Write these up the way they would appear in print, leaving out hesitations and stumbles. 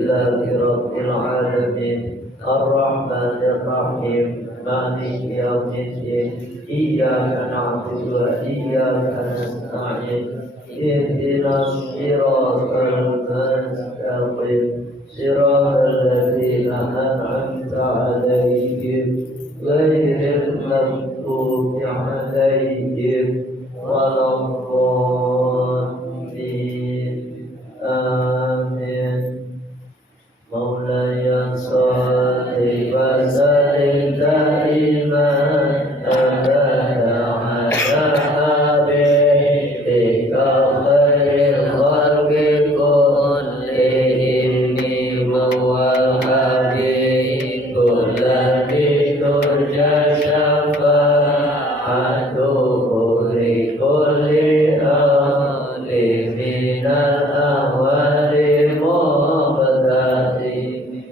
Alhamdulillahi Rabbil Alamin Ar-Rahmanir Rahim Maliki Yawmiddin Iyyaka na'budu wa iyyaka nasta'in Ihdinas siratal mustaqim Siratal ladzina an'amta 'alaihim ghairil maghdubi 'alaihim waladdallin. Amin. Maulaya sholli wa sallim daiman abada ala habibika khairil khalqi kullihim wa habibul ladzi turja syafa'atuhu li kulli ahli minal ahwali muqtadi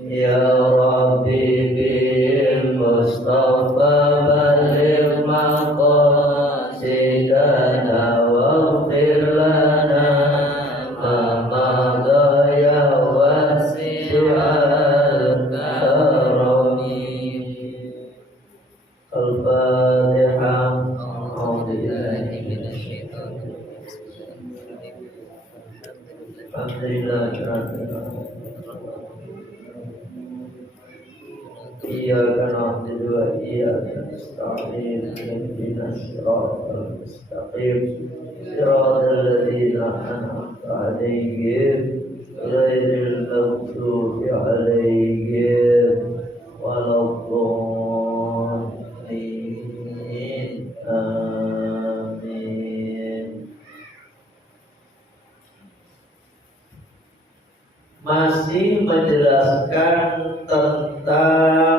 ya Rabbi bil Mustafa baligh maqasidana waghfir lana ma madha ya wasi'al karami. Al-Fatihah. A'udzubillahi minasyaitonir rajim. Alhamdulillahirabbil alamin. Iyyaka na'budu wa iyyaka nasta'in ihdinas siratal mustaqim siratal ladzina an'amta 'alaihim ghairil maghdubi 'alaihim waladdallin. Amin. Masih menjelaskan tentang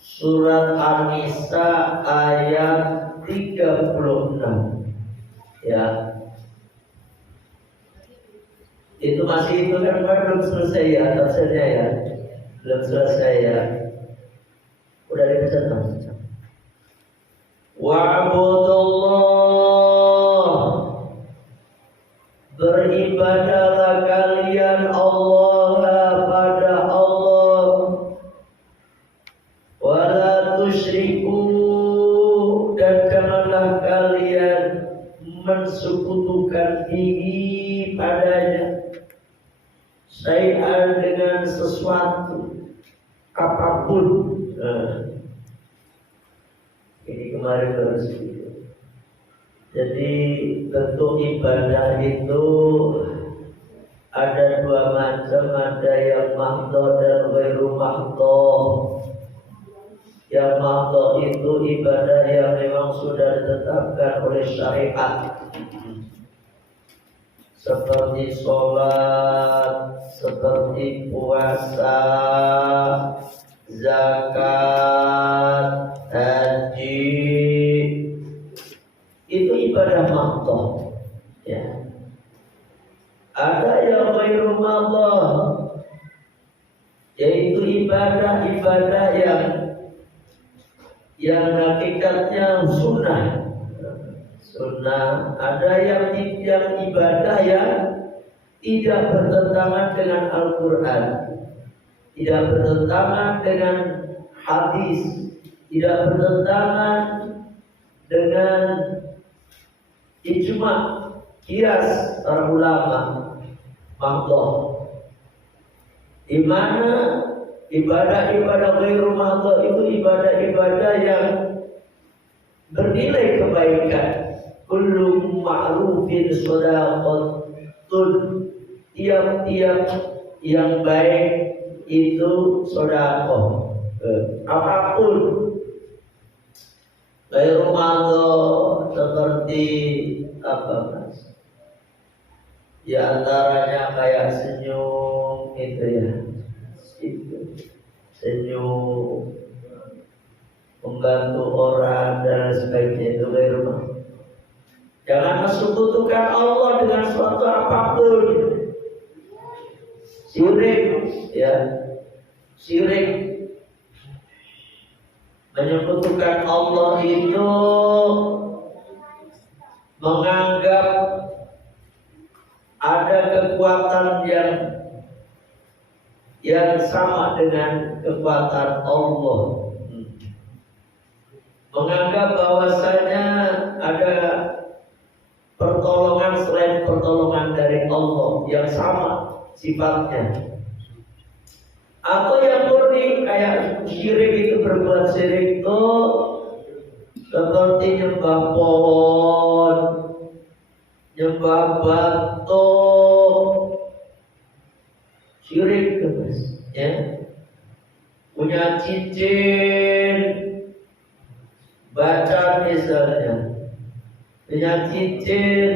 surat An-Nisa ayat 36 ya. Itu masih itu kan belum selesai ya tafsirnya ya. Belum selesai ya. Udah dibaca belum? Wa'budullah, beribadahlah kalian Allah pada Allah, wala tusyriku, dan janganlah kalian mensekutukan diri padanya, syai'an dengan sesuatu apapun. Ini kemarin baru sedikit. Jadi bentuk ibadah itu ada dua macam, ada yang mahdhah dan ghairu mahdhah. Yang mahdhah itu ibadah yang memang sudah ditetapkan oleh syariat, seperti sholat, seperti puasa, zakat, haji. Itu ibadah mahdhah ya. Ada yang ghairu mahdhah, yaitu ibadah-ibadah yang hakikatnya sunnah. Sunnah. Ada yang ibadah yang tidak bertentangan dengan Al-Quran, tidak bertentangan dengan hadis, tidak bertentangan dengan ijma' qiyas para ulama. Mahdhah, di mana ibadah-ibadah ghairu mahdhah itu ibadah-ibadah yang bernilai kebaikan. Kullu ma'rufin shadaqatun, tiap-tiap yang baik itu sedekah. Apapun ghairu mahdhah seperti apa Mas? Di antaranya kayak senyum gitu ya. Itu senyum, membantu orang dan sebagainya, itu ghairu mahdhah. Jangan mensekutukan Allah dengan suatu apapun. Syirik ya. Syirik, menyekutukan Allah itu menganggap ada kekuatan yang yang sama dengan kekuatan Allah. Menganggap bahwasanya ada pertolongan selain pertolongan dari Allah yang sama sifatnya. Atau yang murni kayak syirik itu, berbuat syirik itu seperti nyembah pohon, nyembah batu, syirik guys, ya. Punya cincin, baca misalnya, punya cincin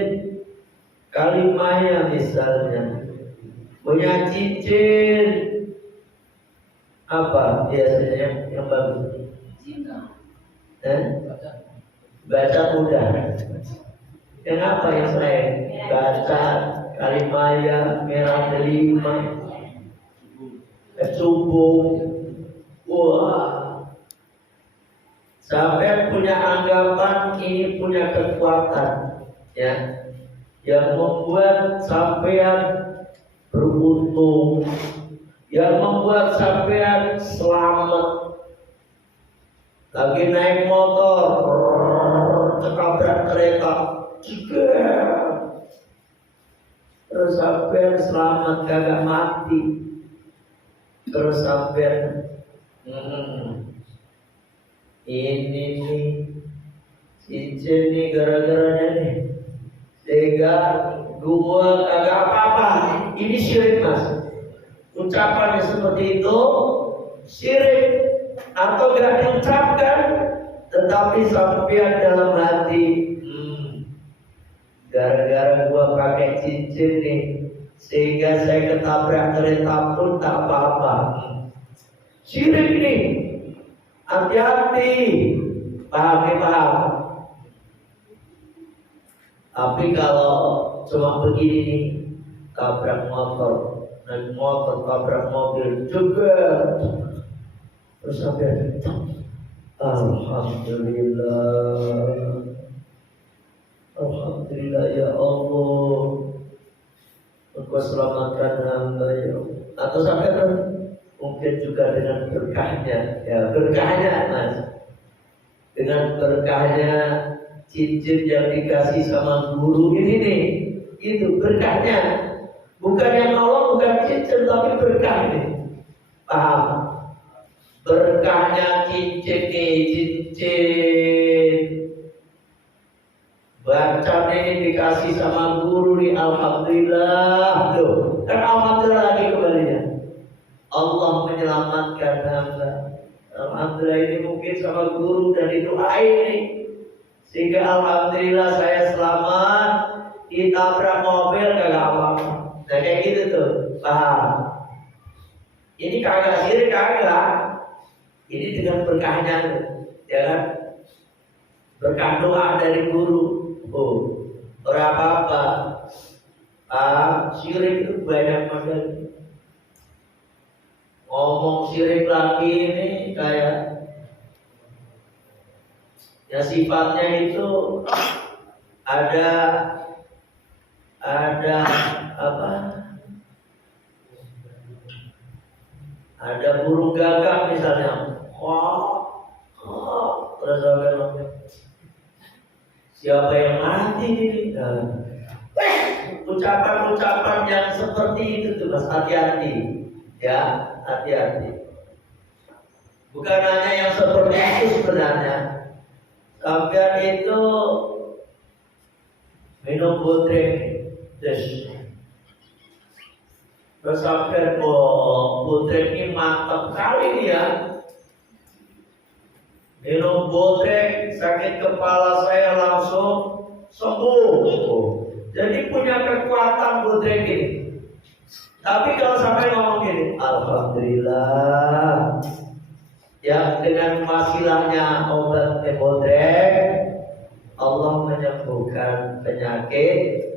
kalimaya misalnya, punya cincin apa biasanya yang bagus? Baca udah. Yang apa yang selain baca kalimaya, merah delima, subuh? Wah, sampai punya anggapan ini punya kekuatan, ya, yang membuat sampean beruntung, yang membuat sampean selamat. Lagi naik motor, ketabrak kereta, juga terus sampean selamat, kagak mati. Terus sampean ini nih cincin nih gara-garanya nih, sehingga gua kagak apa-apa. Ini syirik mas. Ucapan yang seperti itu syirik, atau gak diucapkan tetapi sampean dalam hati, gara-gara gua pakai cincin nih sehingga saya ketabrak kereta pun tak apa-apa. Syirik nih, hati-hati, paham. Tapi kalau cuma begini nih, tabrak motor, naik motor, tabrak mobil juga, terus sampai Alhamdulillah ya Allah, Engkau selamatkan hamba ya Allah. Atau sampai mungkin juga dengan berkahnya, ya berkahnya mas, dengan berkahnya cincin yang dikasih sama guru ini nih, itu berkahnya. Bukan yang Allah, bukan cincin, tapi berkah nih. Paham? Berkahnya cincin nih, cincin. Baca ini dikasih sama guru nih, alhamdulillah. Loh, kan alhamdulillah lagi kembalinya. Allah menyelamatkan hamba. Alhamdulillah ini mungkin sama guru dan didoain nih, sehingga alhamdulillah saya selamat. Ditabrak mobil kagak apa-apa. Nah kayak gitu tuh, paham? Ini kagak syirik, kagak. Ini dengan berkahnya, ya kan? Berkah doa dari guru. Oh, apa-apa. Syirik itu banyak banget. Ngomong syirik lagi ini kayak, ya sifatnya itu ada apa? Ada burung gagak misalnya. Terus siapa yang mati ini? Ucapan-ucapan yang seperti itu tuh mas, hati-hati, ya, hati-hati. Bukan hanya yang seperti itu sebenarnya. Sampai itu minum bodrek, terus sampai bodrek ini mantap kali nih ya. Minum bodrek, sakit kepala saya langsung sembuh. Jadi punya kekuatan bodrek ini. Tapi kalau sampai ngomong gini, alhamdulillah, ya dengan wasilahnya obat bodrek, Allah menyembuhkan penyakit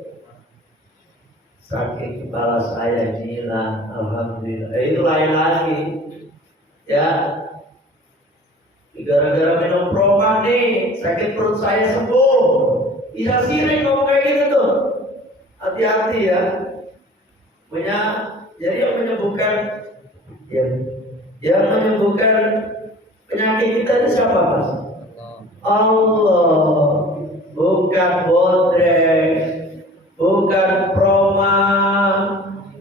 sakit kepala saya hilang, alhamdulillah. Itu lain lagi, ya. Gara-gara minum proman nih, sakit perut saya sembuh. Bisa syirik ngomong kayak gitu tuh. Hati-hati ya. Jadi yang menyembuhkan Ya. Yang menyembuhkan penyakit kita itu siapa, Mas? Allah. Bukan bodrek, bukan proma,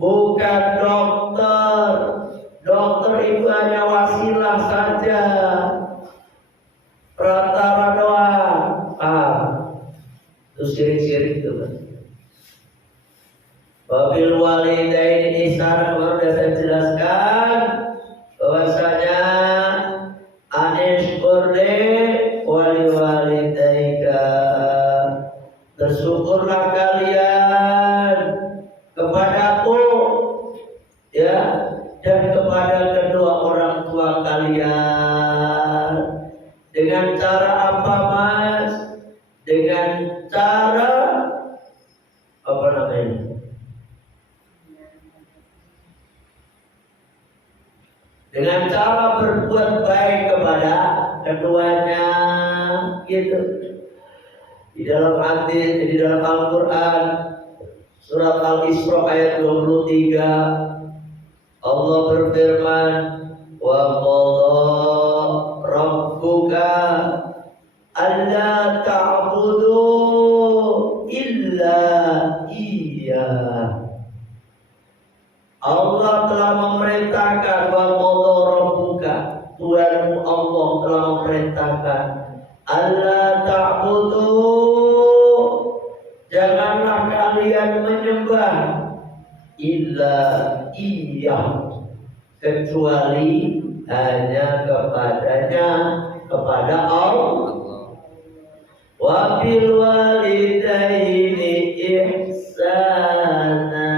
bukan dokter. Dokter itu hanya wasilah saja, perantara doang. Itu syirik-syirik itu, Mas. Wabil walidaini ihsanan, baru sudah saya jelaskan bahwasanya anishkurli wali walidaika, bersyukurlah kalian kepadaku ya, dan kepada kedua orang tua kalian. Dengan cara apa, Mas? Dengan cara apa namanya? Dengan cara berbuat baik kepada keduanya, gitu. Di dalam hadis, di dalam Al-Quran, surat Al-Isra ayat 23, Allah berfirman, wa qadha rabbuka alla ta'budu illa iyyah. Allah telah memerintahkan, wa qadha rabbuka, Tuhanmu Allah telah memerintahkan, alla ta'budu, janganlah kalian menyembah, illa iyyah, kecuali hanya kepadanya, kepada Allah. Wa bil walidaini ihsana,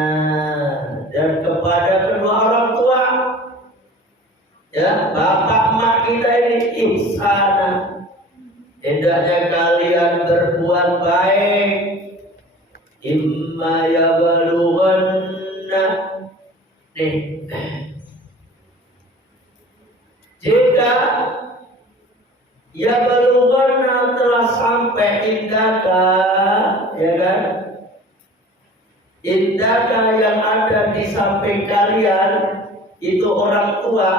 dan kepada kedua orang tua, ya, bapak emak kita ini ihsana, hendaknya kalian berbuat baik. Imma yabalughanna, nih, jika yabalughanna telah sampai indaka, ya kan, indaka yang ada di samping kalian itu orang tua,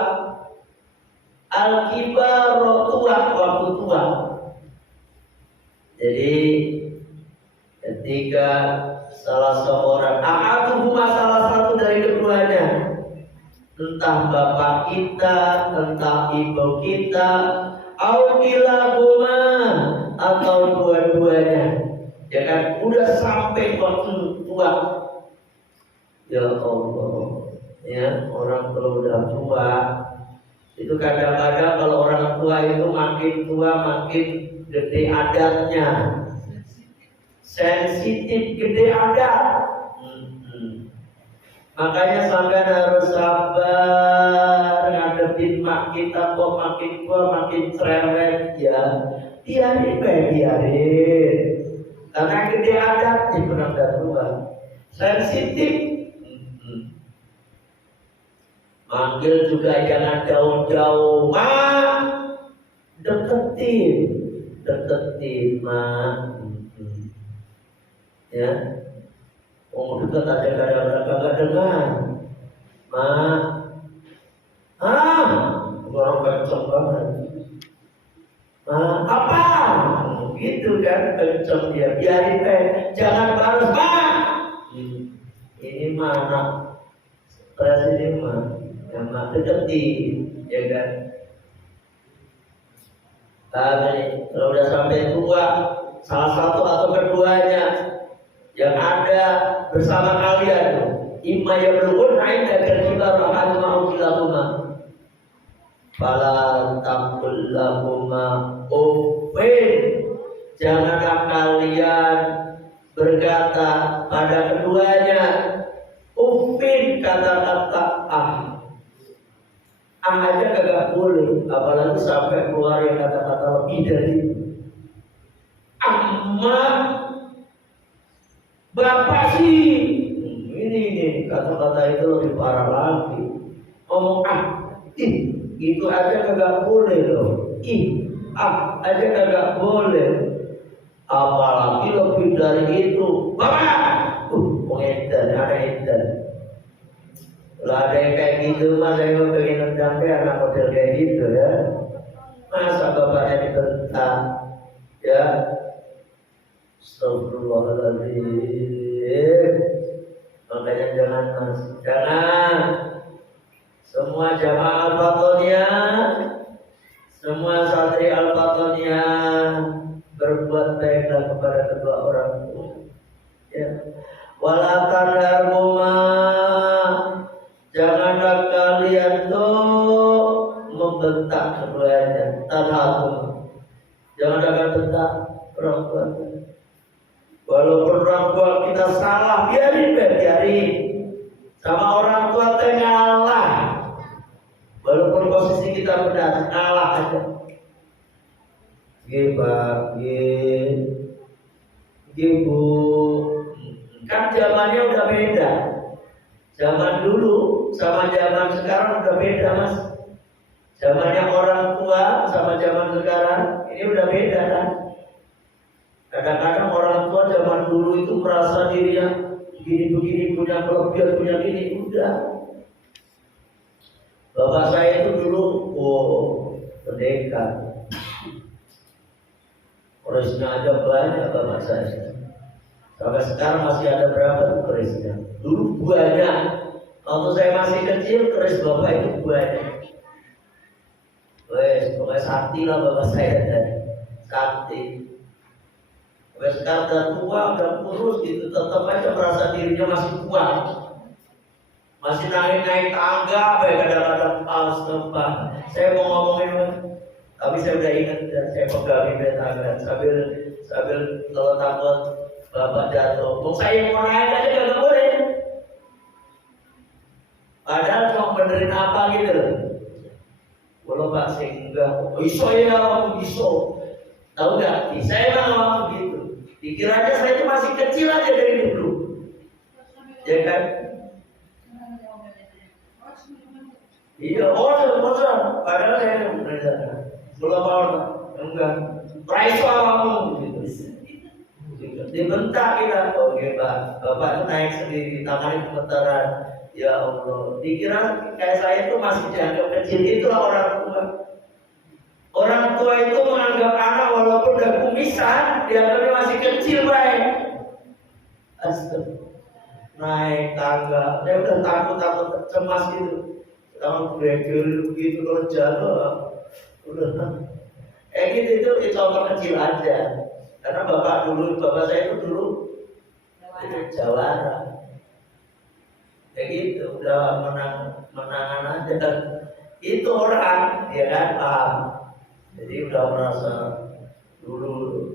al-kibar, tua, waktu tua. Jadi ketika salah seorang, salah satu dari keduanya, entah bapak kita, entah ibu kita, aukilahuma, atau dua-duanya, ya kan, udah sampai waktu tua. Ya Allah, ya, orang kalau udah tua itu kadang-kadang kalau orang tua itu makin tua makin gede adatnya, sensitif, gede adat. Makanya sampai harus sabar ngadepin mak kita, kok makin tua makin cerewet, ya biarin, karena gede adatnya, benar tua, sensitif. Manggil juga jangan jauh-jauh, deketin, ya. Oh, dekat aja kadang-kadang kagak dengar, orang kenceng banget, apa? Gitu kan, kenceng dia, biarin jangan balas, ini mana presiden yang deketin, ya kan? Kalau udah sampai tua, salah satu atau keduanya yang ada bersama kalian, imma yablughanna indaka al-kibara ahaduhuma aw kilahuma, fala taqul lahuma uffin, janganlah kalian berkata pada keduanya uffin, kata-kata aja kagak boleh, apalagi sampai keluar yang kata-kata lebih dari itu. Bapak sih, ini kata-kata itu lebih parah lagi. Ngomong itu aja kagak boleh loh. Aja kagak boleh. Apalagi lebih dari itu. Bapak, ada edan. Kalau ada yang kayak gitu, mas saya mau pengen nendang anak model kayak gitu ya. Masa bapaknya dibentak, ya? Astagfirullahaladzim. Makanya jangan mas, jangan. Semua jamaah Al-Fatoniyah, semua santri Al-Fatoniyah berbuat baiklah kepada kedua orang tua. Ya. Wala tanharhuma, janganlah kalian tuh membentak keduanya. Tanharhuma, jangan kalian bentak orang tua. Walaupun orang tua kita salah, biarin. Sama orang tua ngalah. Walaupun posisi kita benar, ngalah aja. Pak, Bu. Kan zamannya udah beda. Zaman dulu sama zaman sekarang udah beda, mas. Zamannya orang tua sama zaman sekarang ini udah beda kan. Kadang-kadang orang tua zaman dulu itu merasa dirinya begini punya kelebihan, punya gini, udah. Bapak saya itu dulu pendekar. Kerisnya aja banyak bapak saya. Sampai sekarang masih ada berapa kerisnya? Dulu banyak. Waktu saya masih kecil keris bapak itu banyak. Pokoknya sakti lah bapak saya tadi. Sakti. Sampai sekarang udah tua, udah kurus gitu, tetap aja merasa dirinya masih kuat. Masih naik tangga, kadang-kadang astagfirullah. Saya mau ngomongin, tapi saya udah ingat, saya pegangin tangga sambil kalau takut bapak jatuh. Saya mau naik aja nggak boleh. Padahal cuma benerin apa gitu. Kalau Pak sehingga, iso ya, iso. Tahu nggak? Saya memang gitu. Dikiranya saya itu masih kecil aja dari dulu, ya kan? Iya, bosan. Padahal saya belum mau, enggak. Price kamu gitu. Dibentak kita, oke Pak. Bapak itu naik sendiri, tangannya gemetaran. Ya Allah, dikira kayak saya itu masih dianggap kecil. Itulah orang tua. Orang tua itu menganggap anak walaupun udah kumisan, dianggapnya masih kecil, baik. Astaga. Naik tangga, saya udah takut cemas gitu. Kalau bregel gitu, kalau jatuh, udah. Gitu itu contoh kecil aja. Karena bapak saya itu dulu itu jawara. Kayak gitu, udah menangan aja. Dan itu orang, ya kan, paham. Jadi udah merasa dulu.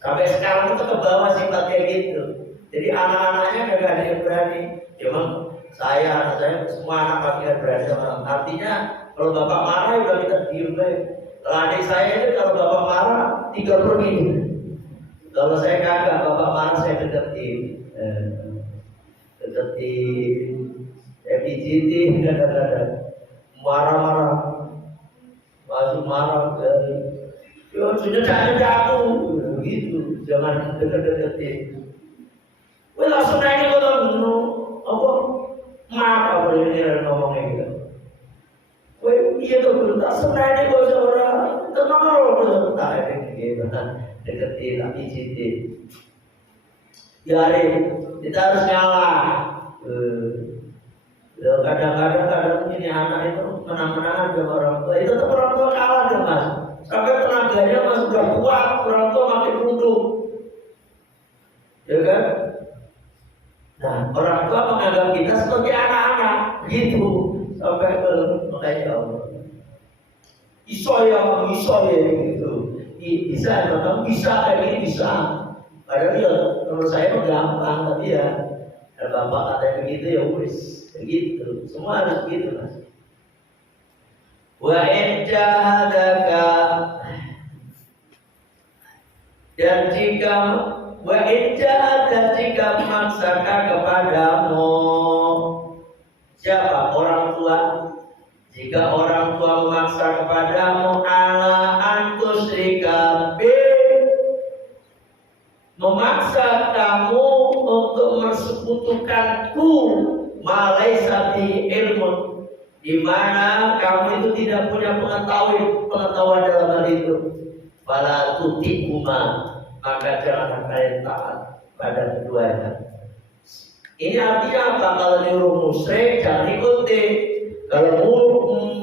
Sampai sekarang itu ke bawah sifatnya gitu. Jadi anak-anaknya gak ada yang berani. Memang anak saya semua anak pasti berani sama. Artinya kalau bapak marah udah kita diem deh. Kalau adik saya itu kalau bapak marah 3 menit. Kalau saya kagak, bapak marah saya deketin. Saya pijitin kadang-kadang. Marah-marah. Masuk marah dari sudah jatuh gitu, jangan deket-deketin. Wih langsung nanya kok apa apa ini ngomongnya gitu. Wih iya tuh belum tak senang kok seorang tenang loh tak gitu deketin tapi citin. Biarin kita harus ngalah. Kadang-kadang ini anak itu menang-menangan dengan orang tua. Itu tetap orang tua kalah dong mas. Sampai tenaganya mas sudah kuat, orang tua makin runtuh, ya kan? Nah orang tua menganggap kita sebagai anak-anak, gitu. Sampai ke makanya Allah. Iso ya gitu. Bisa, kamu bisa kayak gini bisa. Padahal ya menurut saya gampang tapi ya. Kalau bapak katanya begitu ya wis begitu. Semua harus begitu mas. Wa in jahadaka, dan jika memaksakan kepadamu, siapa? Orang tua. Jika orang tua memaksa kepadamu ala antusrika bi, memaksa kamu untuk mensekutukanku, malaisa bi ilmun, di mana kamu itu tidak punya pengetahuan dalam hal itu. Fala tuti'huma, maka jangan kalian taat pada keduanya. Ini artinya apa? Kalau nyuruh musyrik jangan ikuti. Kalau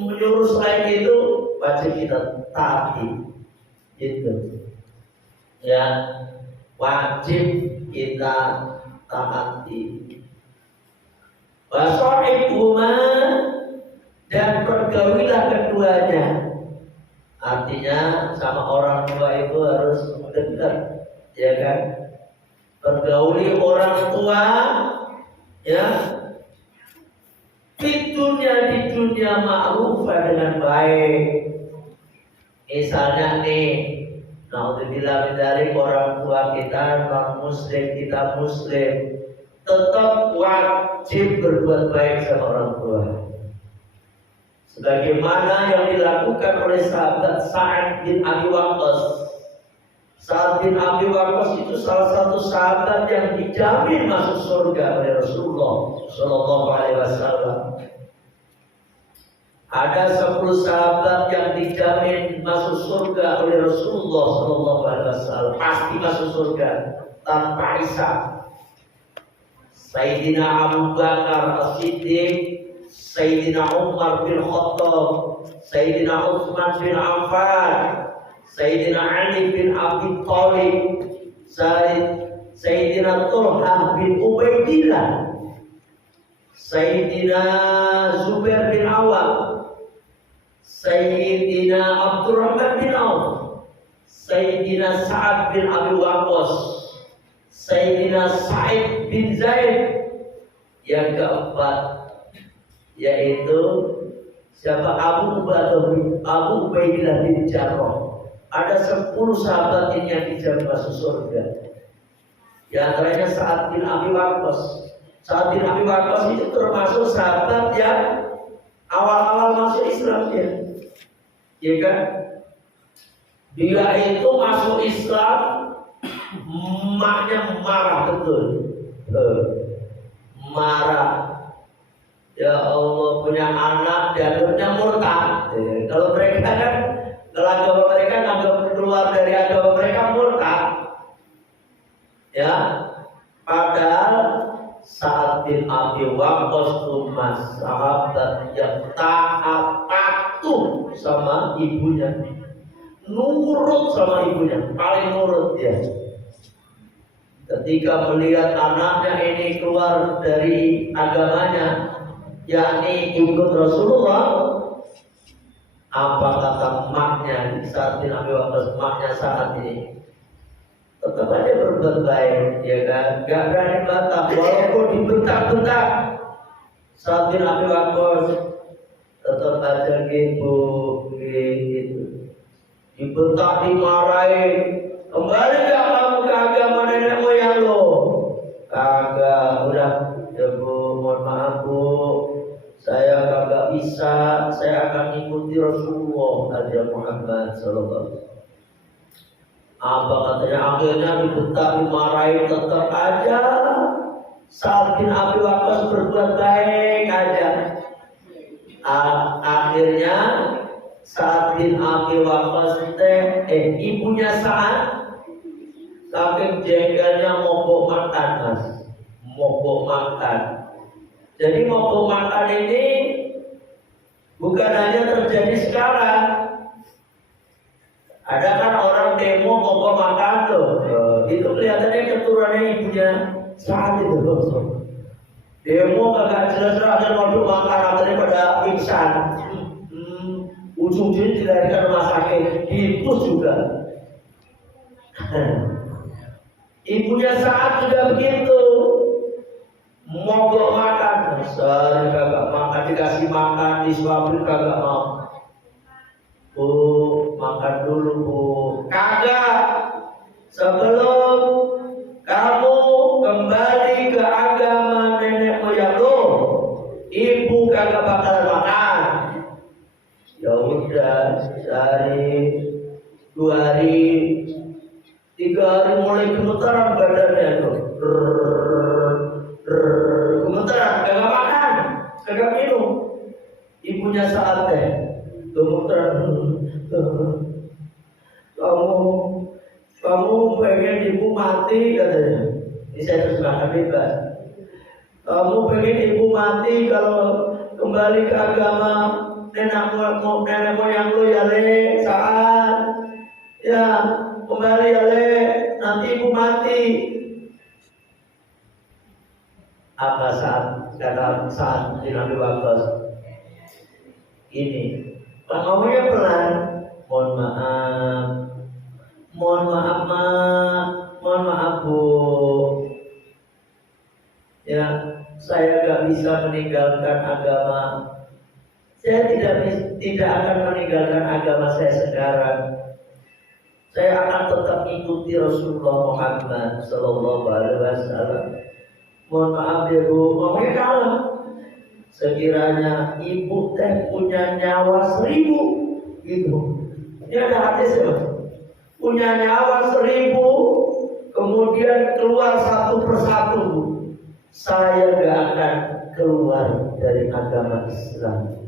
menyuruh selain itu wajib kita taati. Gitu. Ya, wajib kita taati. Wasahibhuma, dan pergaulilah keduanya. Artinya sama orang tua itu harus dekat, ya kan? Pergauli orang tua, ya. Di dunia ma'rufah dengan baik. Misalnya nih, naudzubillah dari orang tua kita non muslim, kita muslim, tetap wajib berbuat baik sama orang tua. Sebagaimana yang dilakukan oleh sahabat Sa'ad bin Abi Waqqas. Sa'ad bin Abi Waqqas itu salah satu sahabat yang dijamin masuk surga oleh Rasulullah Shallallahu Alaihi Wasallam. Ada 10 sahabat yang dijamin masuk surga oleh Rasulullah Shallallahu Alaihi Wasallam, pasti masuk surga tanpa hisab. Sayyidina Abu Bakar As-Siddiq, Sayyidina Umar bin Khattab, Sayyidina Utsman bin Affan, Sayyidina Ali bin Abi Thalib, Sayyidina Talha bin Ubaidillah, Sayyidina Zubair bin Awam, Sayyidina Abdurrahman bin Auf, Sayyidina Sa'ad bin Abi Waqqas, Sayyidina Sa'id bin Zaid. Yang keempat yaitu siapa? Abu Ubaidah bin Jarrah. Ada 10 sahabat ini yang dijamin masuk surga. Di antaranya Sa'ad bin Abi Waqqas. Sa'ad bin Abi Waqqas itu termasuk sahabat yang awal-awal masuk Islam ya. Ya kan? Dia itu masuk Islam, emaknya marah betul. Marah. Ya Allah, punya anak dianggapnya murtad. Kalau mereka kan, kalau agama mereka anggap keluar dari agama mereka murtad. Ya, padahal Sa'ad bin Abi Waqqas itu sahabat yang taat patuh sama ibunya, nurut sama ibunya, paling nurut dia. Ketika melihat anaknya ini keluar dari agamanya, yakni ikut Rasulullah, apa kata emaknya Sa'ad bin Abi Waqqas, emaknya saat ini? Tetap aja berbuat baik, ya kan? Gak berani bantah, walaupun dibentak-bentak. Sa'ad bin Abi Waqqas tetap aja gitu. Dibentak, dimarahin. Kembali gak kamu ke agama nenek moyang lo? Kagak, udah ya Bu, mohon maaf Bu, saya kagak bisa, saya akan ikuti Rasulullah Nabi Muhammad SAW. Apa katanya? Akhirnya dibentak, dimarahin, tetap aja Sa'ad bin Abi Waqqas berbuat baik aja. Akhirnya Sa'ad bin Abi Waqqas ibunya Sa'ad saking jengkelnya mogok makan, Mas. Mogok makan. Jadi mogok makan ini bukan hanya terjadi sekarang. Ada kan orang demo mogok makan tuh. Itu kelihatannya keturunannya ibunya Sa'ad itu. Demo kagak jelas-jelas dan mogok makan akhirnya pada pingsan. Ujung-ujungnya dilarikan rumah sakit, dipus juga. Ibunya Sa'ad juga begitu, mogok makan, sehari kagak makan, dikasih makan, disuapin kagak mau. Bu, makan dulu Bu. Kagak. Sebelum kamu kembali ke agama nenek moyang lo, ibu kagak bakalan makan. Ya udah, sehari, 2 hari, 3 hari mulai gemetaran badannya tuh, gemetaran, gak makan. ibunya saatnya gemeteran. Kamu pengen ibu mati katanya. Ini saya terjemahkan bebas. Kamu pengen ibu mati kalau kembali ke agama nenek moyang lu ya le, saat ya kembali ya le, nanti ibu mati. Apa saat di Nabi Waqqas ini ngomongnya pelan, mohon maaf ma, mohon maaf bu, ya saya gak bisa meninggalkan agama. Saya tidak akan meninggalkan agama saya sekarang. Saya akan tetap ikuti Rasulullah Muhammad Sallallahu Alaihi Wasallam. Mohon maaf ya bu, ngomongnya kalah. Sekiranya ibu teh punya nyawa 1000, gitu. Ini ada hadis ya, punya nyawa 1000, kemudian keluar satu persatu, saya gak akan keluar dari agama Islam.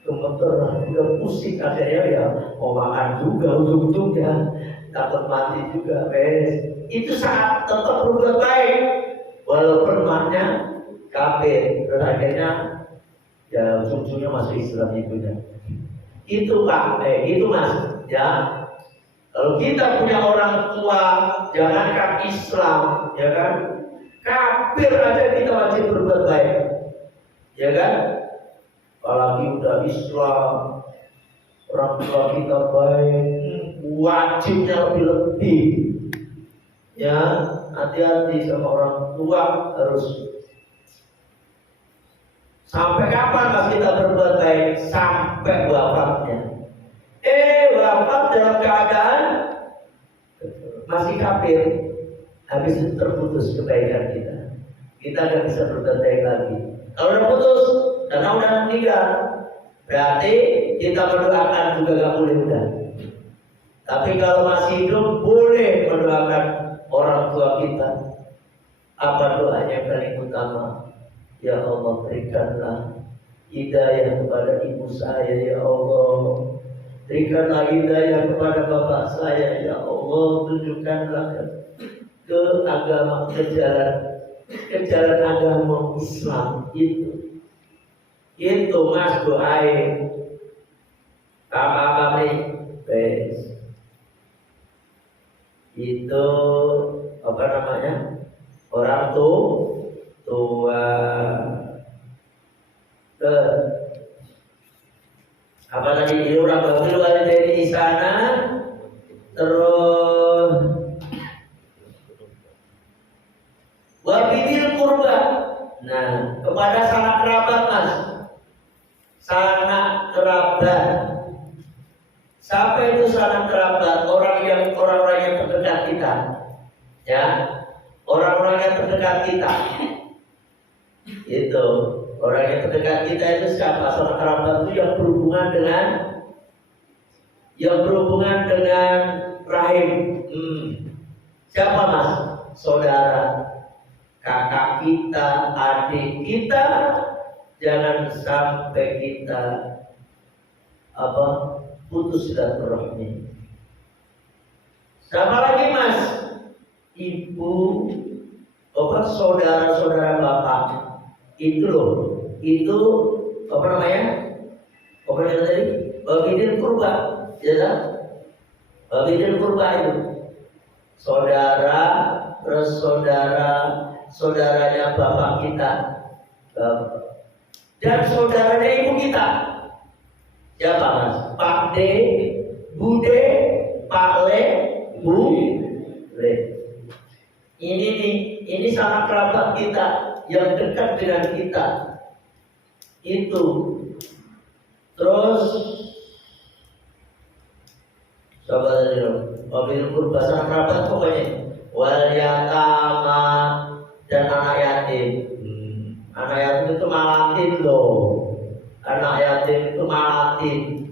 Gemeteran, udah pusing akhirnya ya mau makan juga ujung-ujungnya, takut mati juga, Itu saat tetap berbuat baik walaupun mahnya kafir, terus akhirnya ya ujung-ujungnya masuk Islam ibunya. Itu Pak, itu Mas, ya. Kalau kita punya orang tua, jangankan Islam, ya kan, kafir aja kita wajib berbuat baik, ya kan. Apalagi udah Islam, orang tua kita baik, wajibnya lebih-lebih. Ya, hati-hati sama orang tua harus. Sampai kapan Mas kita berbuat baik? Sampai wafatnya. Wafat dalam keadaan masih kafir, habis itu terputus kebaikan kita. Kita nggak bisa berbuat baik lagi. Kalau udah putus, karena udah meninggal, berarti kita mendoakan juga nggak boleh udah. Tapi kalau masih hidup, boleh mendoakan orang tua kita. Apa doanya yang paling utama? Ya Allah, berikanlah hidayah kepada ibu saya, ya Allah. Berikanlah hidayah kepada bapak saya, ya Allah. Tunjukkanlah ke agama, ke jalan agama Islam itu Mas doain kami itu apa namanya, orang tua ke apa tadi, ini orang babil walidaini di sana, terus wabidil kurba. Nah, kepada sanak kerabat Mas, sanak kerabat. Siapa itu sanak kerabat? Orang-orang yang terdekat kita, ya, orang-orang yang terdekat kita. Itu orang yang terdekat kita itu siapa? Sanak kerabat itu yang berhubungan dengan rahim. Siapa Mas? Saudara, kakak kita, adik kita. Jangan sampai kita putus silaturahmi. Sama lagi Mas, ibu, saudara-saudara bapak itu loh, itu apa namanya? Apa namanya tadi? Wabidil kurba, ya kan? Wabidil kurba itu saudara, terus saudaranya bapak kita, dan saudaranya ibu kita. Siapa Mas? Pak D, Bu D, Pak Le, Bu Le. Ini sanak kerabat kita yang dekat dengan kita. Itu. Terus coba tadi dong. Wabil kurba, sanak kerabat pokoknya. Wal yatama, dan anak yatim. Anak yatim itu malatin loh. Anak yatim itu malatin.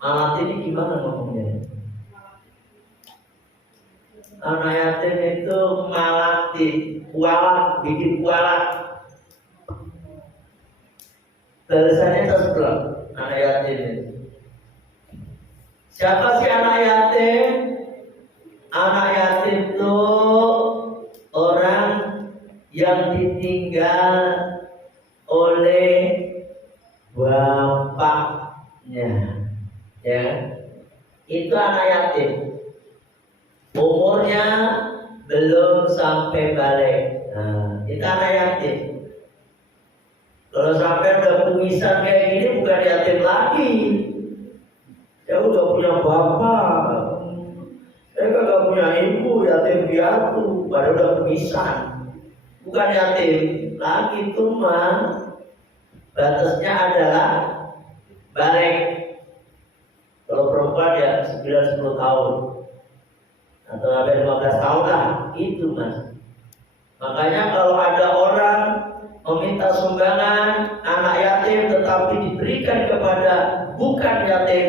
Malatin ini gimana ngomongnya? Anak yatim itu malatin, kualat, bikin kualat. balasannya terserah anak yatim itu. Siapa sih anak yatim? Anak yatim itu orang yang ditinggal oleh bapaknya, ya. Itu anak yatim. Umurnya belum sampai balik. Nah, itu anak yatim. Kalau sampai udah kumisan kayak gini bukan yatim lagi. Saya udah punya bapak, saya kagak punya ibu, yatim piatu, baru udah kumisan. Bukan yatim lagi, cuma batasnya adalah balik. Kalau perempuan ya 9-10 tahun atau sampai 15 tahun lah, itu mas. Makanya kalau ada orang meminta sumbangan anak yatim tetapi diberikan kepada bukan yatim,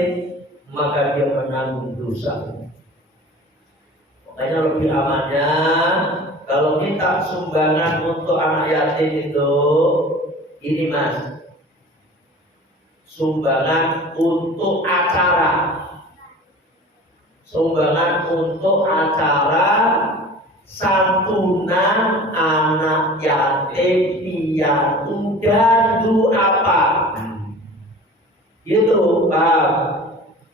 maka dia menanggung dosa. Makanya lebih amannya kalau minta sumbangan untuk anak yatim itu, ini mas, sumbangan untuk acara, sumbangan untuk acara santunan anak yatim piatu dan apa gitu pak.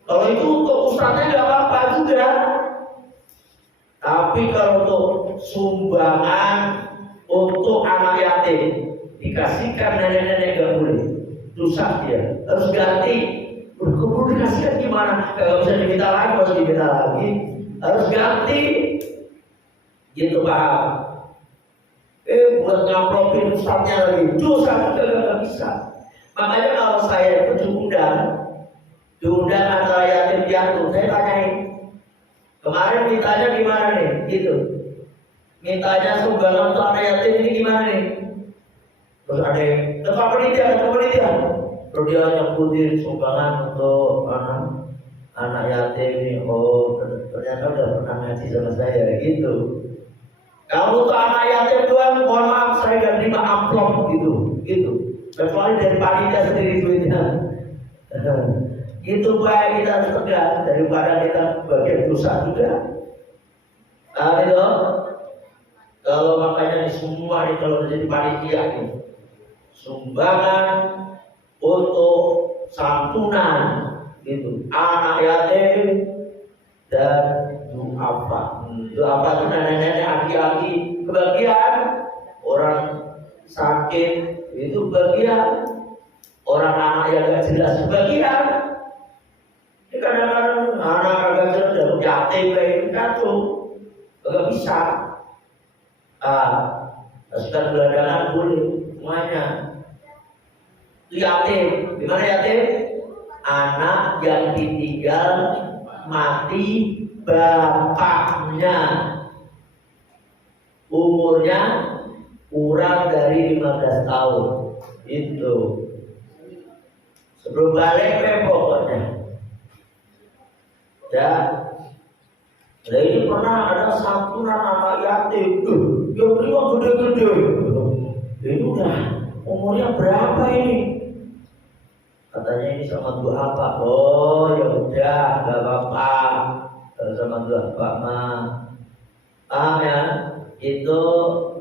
Kalau itu untuk ustadznya nggak apa-apa juga, tapi kalau untuk sumbangan untuk anak yatim dikasihkan nenek-nenek nggak boleh, dosa dia, harus ganti. Keburu dikasihkan gimana? Kalau bisa diminta lagi, harus diminta lagi, harus ganti. Gitu paham? Buat ngamplokin ustadznya lagi, dosa juga nggak bisa. Makanya kalau saya diundang antara yatim piatu, saya tanyain, kemarin mintanya gimana nih? Gitu. Mintanya sumbangan untuk anak yatim ini gimana nih? Terus ada yang tempat penelitian. Terus dia nyebutin sumbangan untuk anak yatim ini. Oh, ternyata udah pernah ngaji sama saya gitu. Kalau untuk anak yatim doang, mohon maaf saya gak terima amplop gitu. Kecuali dari panitia sendiri duitnya. Itu baik kita harus tegas daripada kita bagian dosa juga. Itu kalau makanya di semua nih kalau menjadi panitia nih, sumbangan untuk santunan gitu anak yatim dan duafa itu nenek-nenek, aki-aki kebagian, orang sakit itu bagian, orang anak yang gak jelas bagian. Ini kadang-kadang anak agak jelas yatim kayak gitu gak bisa. Pasukan gelandangan boleh semuanya. Yatim, gimana yatim? Anak yang ditinggal mati bapaknya, umurnya kurang dari 15 tahun. Itu sebelum balik pokoknya. Ya, nah ini pernah ada santunan anak yatim, yang terima gede-gede. Ini udah umurnya berapa ini? Katanya ini sama dua apa? Oh ya udah, gak apa-apa. Kalau sama dua apa mah, paham ya? Itu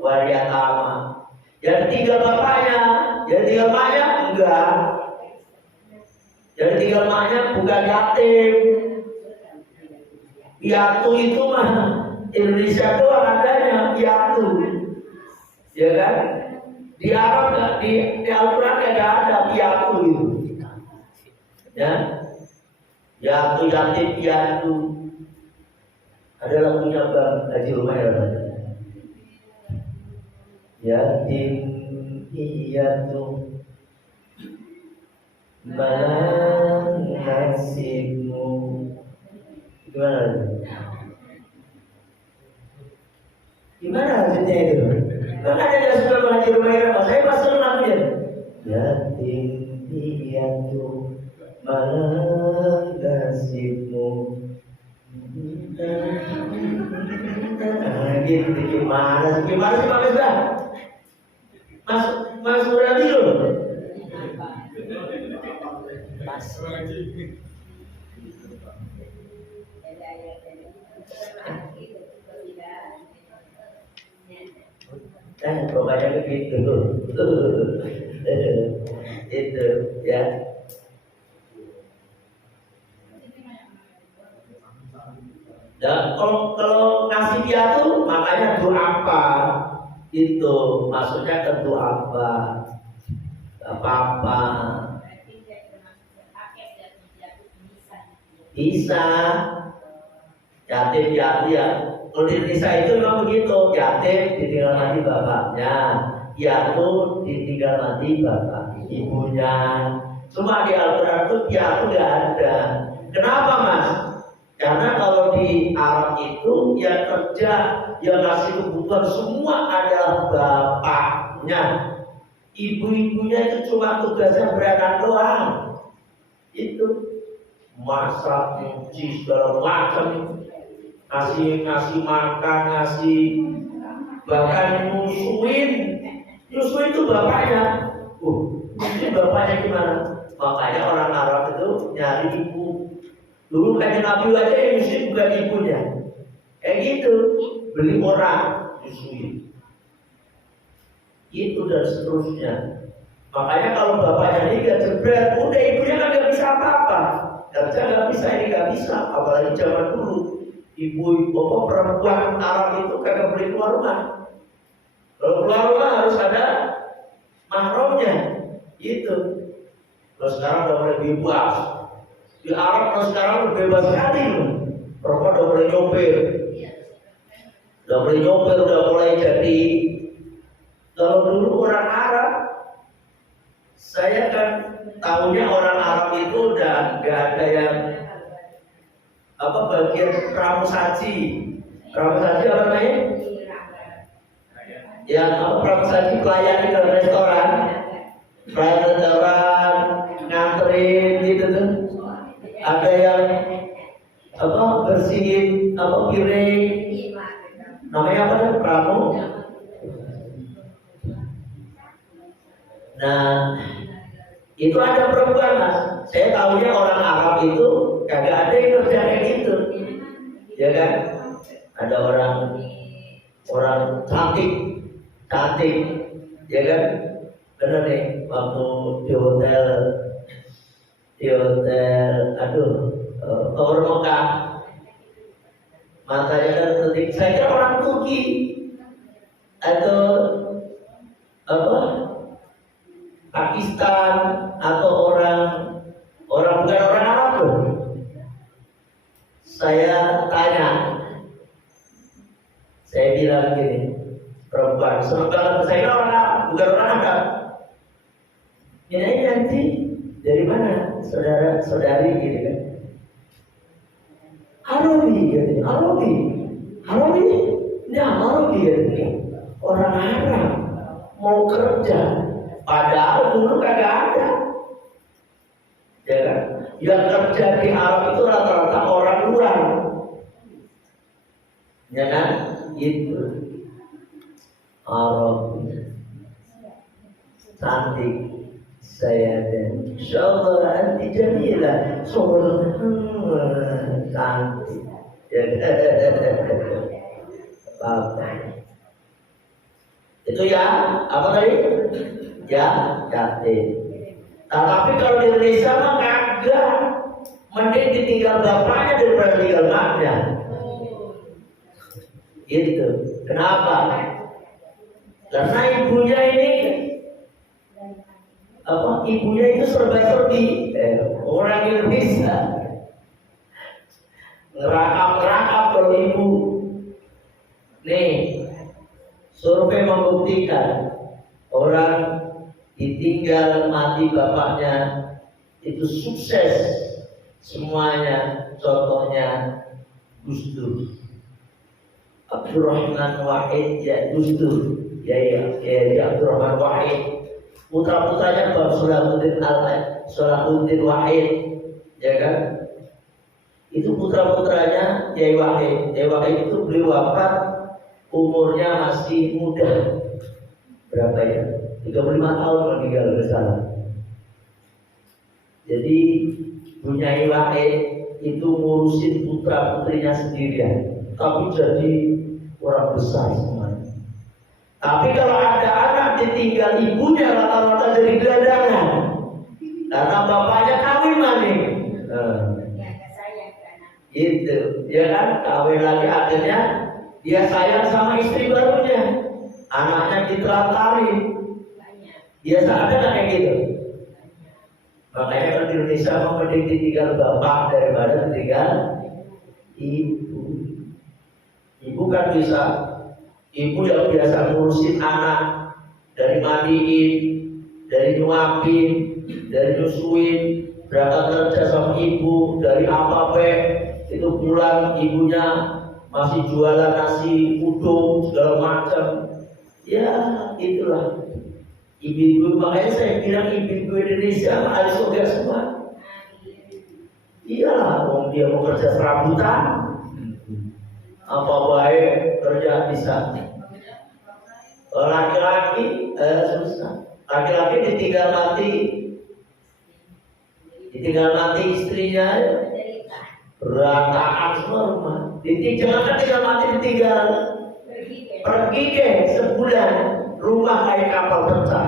wariyatama. Yang tiga bapaknya, enggak. Yang tiga emaknya bukan yatim. Piatu itu mah Indonesia doang adanya piatu, ya kan? Di Arab nggak, di Al-Quran nggak ada piatu itu, ya. Piatu, yatim piatu. Ada lagunya Bang Haji Umayyah. Yatim piatu, mana nasibmu? Gimana maksudnya itu? Kan ada yang sudah mengaji rumah saya pasal namanya. Yatim piatu malah nasibmu. Gitu gimana sih Mas Bang? Mas Muradi loh. Pokoknya begitu. Itu ya. Dan kalau ngasih piatu, makanya doa apa? Itu maksudnya tentu apa? Apa-apa. Bisa. Yatim piatu ya. Kalau di Indonesia itu memang begitu. Yatim ditinggal mati bapaknya, piatu ditinggal mati bapak ibunya. Cuma di Al-Quran itu piatu nggak ada. Kenapa mas? Karena kalau di Arab itu yang kerja, yang ngasih kebutuhan semua adalah bapaknya. Ibu-ibunya itu cuma tugasnya beranak doang. Itu masak, nyuci segala macam, ngasih makan, ngasih bahkan nyusuin itu bapaknya. Ini bapaknya gimana? Makanya orang Arab itu nyari ibu. Dulu kayak Nabi aja yang nyusuin bukan ibunya. Kayak gitu, beli orang nyusuin. Itu dan seterusnya. Makanya kalau bapaknya ini gak jebret, udah ibunya kan gak bisa apa-apa. Kerja gak bisa, ini gak bisa. Apalagi zaman dulu, ibu perempuan Arab itu kagak boleh keluar rumah. Kalau keluar rumah harus ada mahramnya. Gitu. Kalau sekarang udah mulai bebas. Di Arab kalau sekarang udah bebas sekali. Perempuan udah mulai nyopir. Udah mulai jadi. Kalau dulu orang Arab, saya kan tahunya orang Arab itu udah gak ada yang bagian pramusaji. Pramusaji apa namanya? Yang pramusaji pelayan di dalam restoran, nganterin gitu tuh. Ada yang bersihin piring. Namanya apa tuh? Pramu. Nah, itu ada perempuan mas. Saya tahunya orang Arab itu kagak ada yang kerja kayak gitu, ya kan? Ada orang cantik, ya kan? Bener nih, waktu di hotel, Tower Mekah, matanya kan ketik. Saya kira orang Turki atau Pakistan atau orang bukan orang Arab loh. Saya tanya, saya bilang gini, perempuan, senang banget. Saya orang Arab, bukan orang Arab. Ini nanti dari mana, saudari gitu kan? Arabi, gitu. Arabi, ya Arabi gitu. Orang Arab mau kerja. Padahal dulu kagak ada, ya kan? Yang kerja di Arab itu rata-rata orang luar, ya kan? Itu Arab cantik, saya dan insyaallah anti jamilah, cantik, ya Bapak. Itu ya apa tadi? Ya, yatim. Tapi kalau di Indonesia mah kagak. Mending ditinggal bapaknya daripada tinggal maknya. Gitu. Kenapa? Karena ibunya ini ibunya itu serba-serbi. Orang Indonesia ngerakap kalau ibu. Nih, survei membuktikan orang ditinggal mati bapaknya itu sukses semuanya. Contohnya Gus Dur, Abdurrahman Wahid, ya Gus Dur, ya Abdurrahman Wahid, putra-putranya Bang Salahuddin Wahid, ya kan? Itu putra-putranya Yai Wahid. Yai Wahid itu beliau wafat umurnya masih muda. Berapa ya? 35 tahun meninggal bersalah. Jadi punya Iwae itu ngurusin putra putrinya sendirian, tapi jadi orang besar semuanya. Tapi kalau ada anak ditinggal ibunya rata-rata dari gelandangan, karena bapaknya kawin maning. Itu, ya kan, kawin lagi akhirnya dia sayang sama istri barunya, anaknya ditelantarin. Biasa ada nggak kayak gitu? Makanya kalau di Indonesia mending ditinggal bapak daripada ditinggal ibu. Ibu kan bisa, ibu yang biasa ngurusin anak, dari mandiin, dari nyuapin, dari nyusuin, berangkat kerja sama ibu, dari apa itu pulang ibunya masih jualan nasi uduk segala macam. Ya itulah ibu-ibu. Makanya saya bilang ibu-ibu Indonesia ahli surga semua. Iyalah, kalau dia mau kerja serabutan, apa baik kerja bisa. Laki-laki susah. Laki-laki ditinggal mati istrinya, berantakan semua rumah. Jangan tinggal mati, ditinggal pergi ke sebulan, rumah kayak kapal pecah.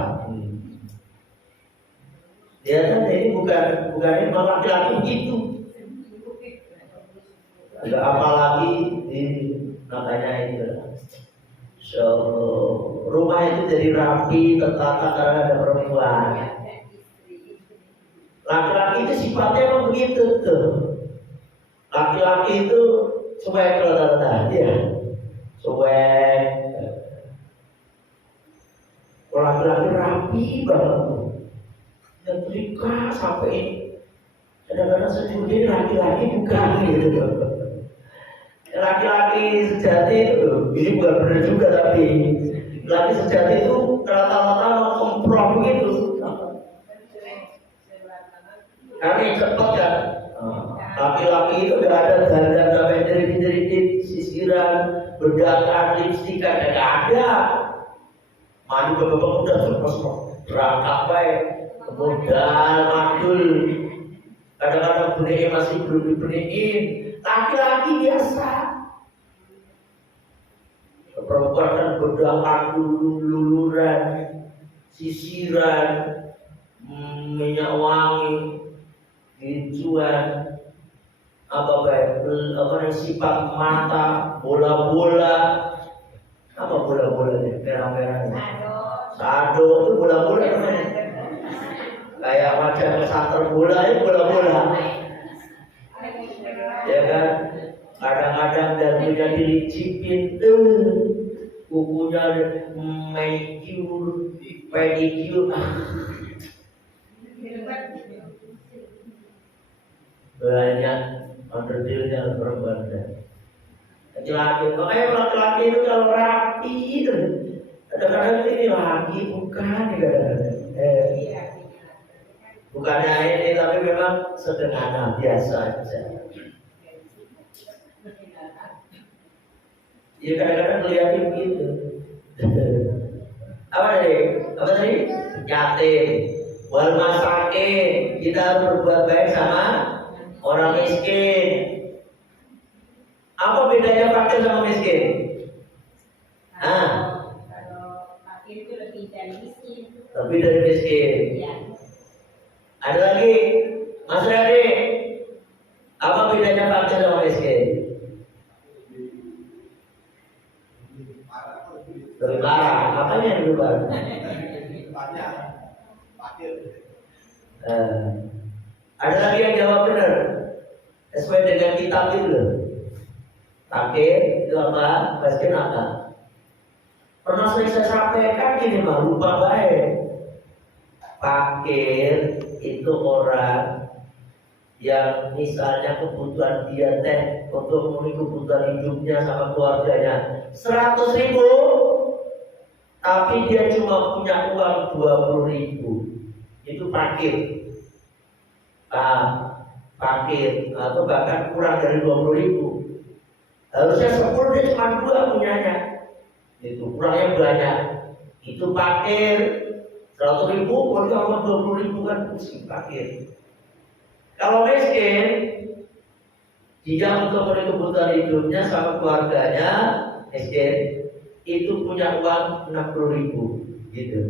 Ya kan, ini bukan ini laki-laki begitu. Ada apa lagi makanya itu. So rumah itu jadi rapi, tertata karena ada perempuan. Laki-laki itu sifatnya emang begitu tuh. Laki-laki itu cuek rata-rata, ya, cuek. Laki-laki rapi banget, nyetrika sampai ini. Kadang-kadang sejujurnya laki-laki bukan gitu. Laki-laki sejati itu, ini bukan benar juga tapi laki sejati itu rata-rata kompromi gitu. Kami cepat kan. Laki-laki itu gak ada dandan sampai jerit-jerit, sisiran, bedakan, lipstikan, gak ada. Mandi bapak udah terus berangkat baik, modal mandul. Kadang-kadang benih masih belum dibenihin. Laki-laki biasa. Perempuan kan bedakan luluran, sisiran, minyak wangi, hijauan, apa sifat mata, bola-bola, apa bola-bola nih, merah-merah. Sado itu bola-bola namanya. Kayak wajah pesantren bola itu bola-bola. Ya kan, kadang-kadang dagunya dilicipin, kukunya manicure, pedicure. Banyak onderdilnya perempuan. Laki-laki, makanya laki-laki itu kalau rapi itu kadang-kadang ini laki bukan kadang-kadang. Bukannya ini tapi memang sederhana biasa aja. Ya kadang-kadang melihatnya begitu. Apa tadi? Yatim, wal masakin. Kita harus berbuat baik sama orang miskin. Apa bedanya fakir sama miskin? Kalau fakir itu lebih dari miskin. Lebih dari miskin. Ya. Ada lagi, Mas Radi. Apa bedanya fakir sama miskin? Lebih parah. Apanya yang lebih parah? Ada lagi yang jawab benar sesuai dengan kitab itu loh. Fakir itu apa? Miskin apa? Pernah saya sampaikan gini mah, lupa baik. Fakir itu orang yang misalnya kebutuhan dia teh untuk memenuhi kebutuhan hidupnya sama keluarganya 100.000, tapi dia cuma punya uang 20.000, itu fakir. Fakir atau bahkan kurang dari 20.000. Harusnya 10, dia cuma 2 punyanya. Itu kurangnya banyak. Itu fakir. 100.000, kalau cuma 20.000 kan pusing fakir. Kalau miskin, dia untuk memenuhi kebutuhan hidupnya sama keluarganya, miskin, itu punya uang 60.000 gitu.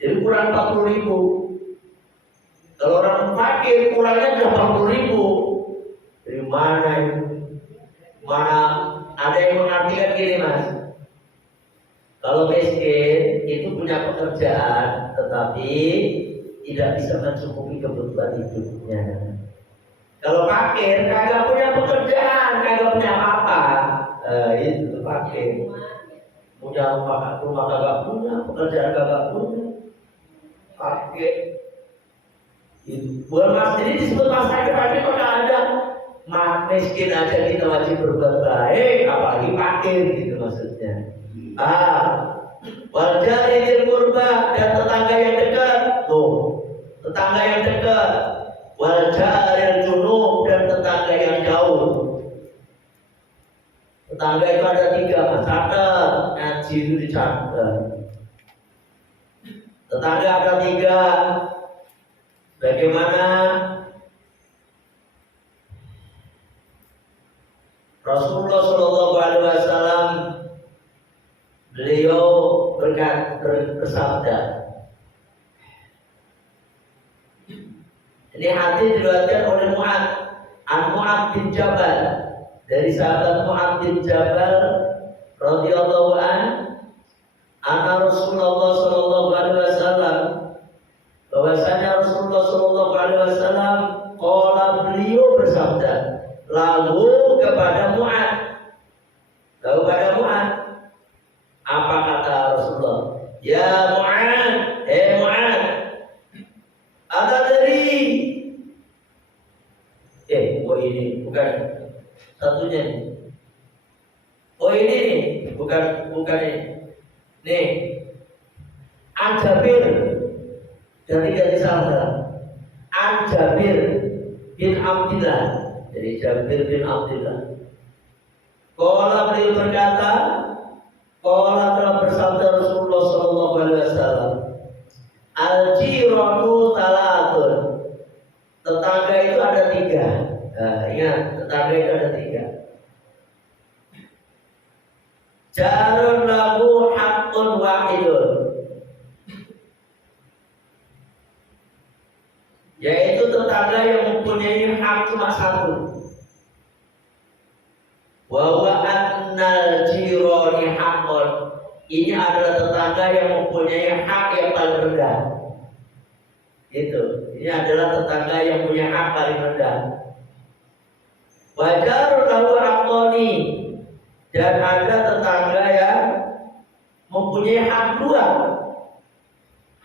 Jadi kurang 40.000. Kalau orang fakir kurangnya 80.000. Dari mana itu? Mana ada yang mengartikan gini mas? Kalau miskin itu punya pekerjaan, tetapi tidak bisa mencukupi kebutuhan hidupnya. Kalau fakir kagak punya pekerjaan, kagak punya apa-apa, itu fakir. Punya rumah kagak punya, pekerjaan kagak punya, fakir. Bukan mas ini disebut masyarakat fakir maka ada miskin aja kita wajib berbuat baik, apalagi fakir gitu maksudnya. Wajaril qurba dan tetangga yang dekat, tuh tetangga yang dekat. Wajaril junub dan tetangga yang jauh. Tetangga itu ada 3, mas catat, ngaji itu dicatat. Tetangga ada 3. Bagaimana Rasulullah Shallallahu Alaihi Wasallam beliau bersabda. Ini hadis diriwayatkan oleh Mu'adz bin Jabal, dari sahabat Mu'adz bin Jabal radhiyallahu anna Rasulullah Shallallahu Alaihi Wasallam, bahwasanya Rasulullah Shallallahu Alaihi Wasallam beliau bersabda lalu kepada Mu'adz, apa kata Rasulullah? Ya Mu'adz, Mu'adz, ada dari ini bukan satunya nih. Ini nih, bukan ini. Nih, An-Jabir, ganti salah. An-Jabir bin Abdillah, jadi Jabir bin Abdillah. Qala beliau berkata, qala telah bersabda Rasulullah Sallallahu Alaihi Wasallam, al-jiranu talatun, tetangga itu ada 3. Ingat, tetangga itu ada 3. Jarun lahu haqqun wahidun, yaitu tetangga yang mempunyai hak cuma 1. Wa huwa annal jirani haqqun, ini adalah tetangga yang mempunyai hak yang paling rendah. Itu, ini adalah tetangga yang punya hak paling rendah. Wajarun lahu haqqani, dan ada tetangga yang mempunyai hak 2.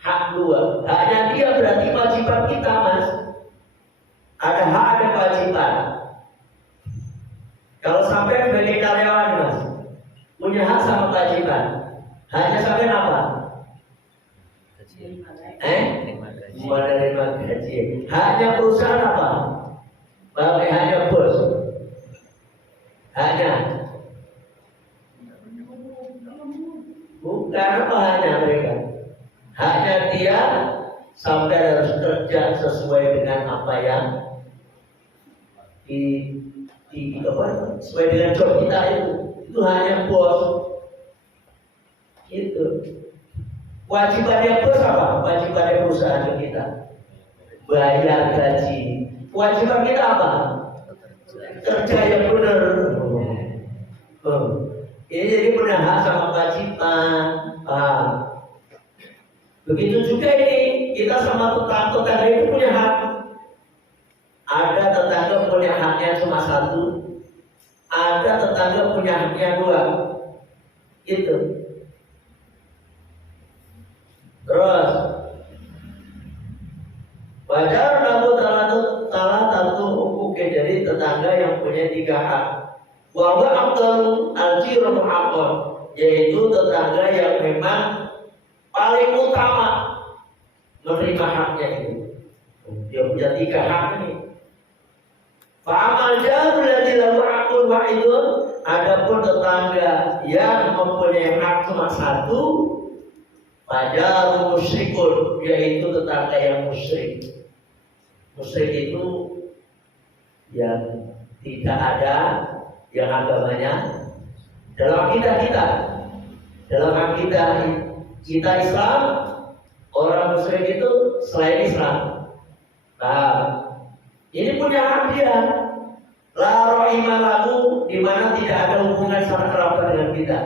Hak 2, haknya dia berarti kewajiban kita mas. Ada hak, ada kewajiban. Kalau sampai sebagai karyawan mas, punya hak sama kewajiban. Haknya sampai apa? Menerima gaji. Haknya perusahaan apa? Bagi haknya bos. Haknya bukan apa haknya mereka. Haknya dia sampai harus kerja sesuai dengan apa yang sesuai dengan job kita itu hanya bos. Itu wajibannya bos apa? Wajibannya perusahaan kita bayar gaji. Kewajiban kita apa? Kerja yang benar. Ini jadi punya hak sama kewajiban. Begitu juga ini kita sama tetangga itu punya hak. Ada tetangga punya haknya cuma 1, ada tetangga punya haknya 2. Itu. Terus wajar namun salah satu hukum, jadi tetangga yang punya 3 hak. Wa huwa afdalu al-jiru haqqan, yaitu tetangga yang memang paling utama menerima haknya itu. Dia punya 3 hak ini. Fa'amal jarul ladzi lahu haqqun wahidun, adapun tetangga yang mempunyai hak cuma 1, fajarun musyrikun, yaitu tetangga yang musyrik. Musyrik itu yang tidak ada yang agamanya dalam akidah kita. Dalam akidah kita Islam, orang musyrik itu selain Islam. Nah, ini punya hak dia. La rahimah lahu, di mana tidak ada hubungan sama kerabat dengan kita.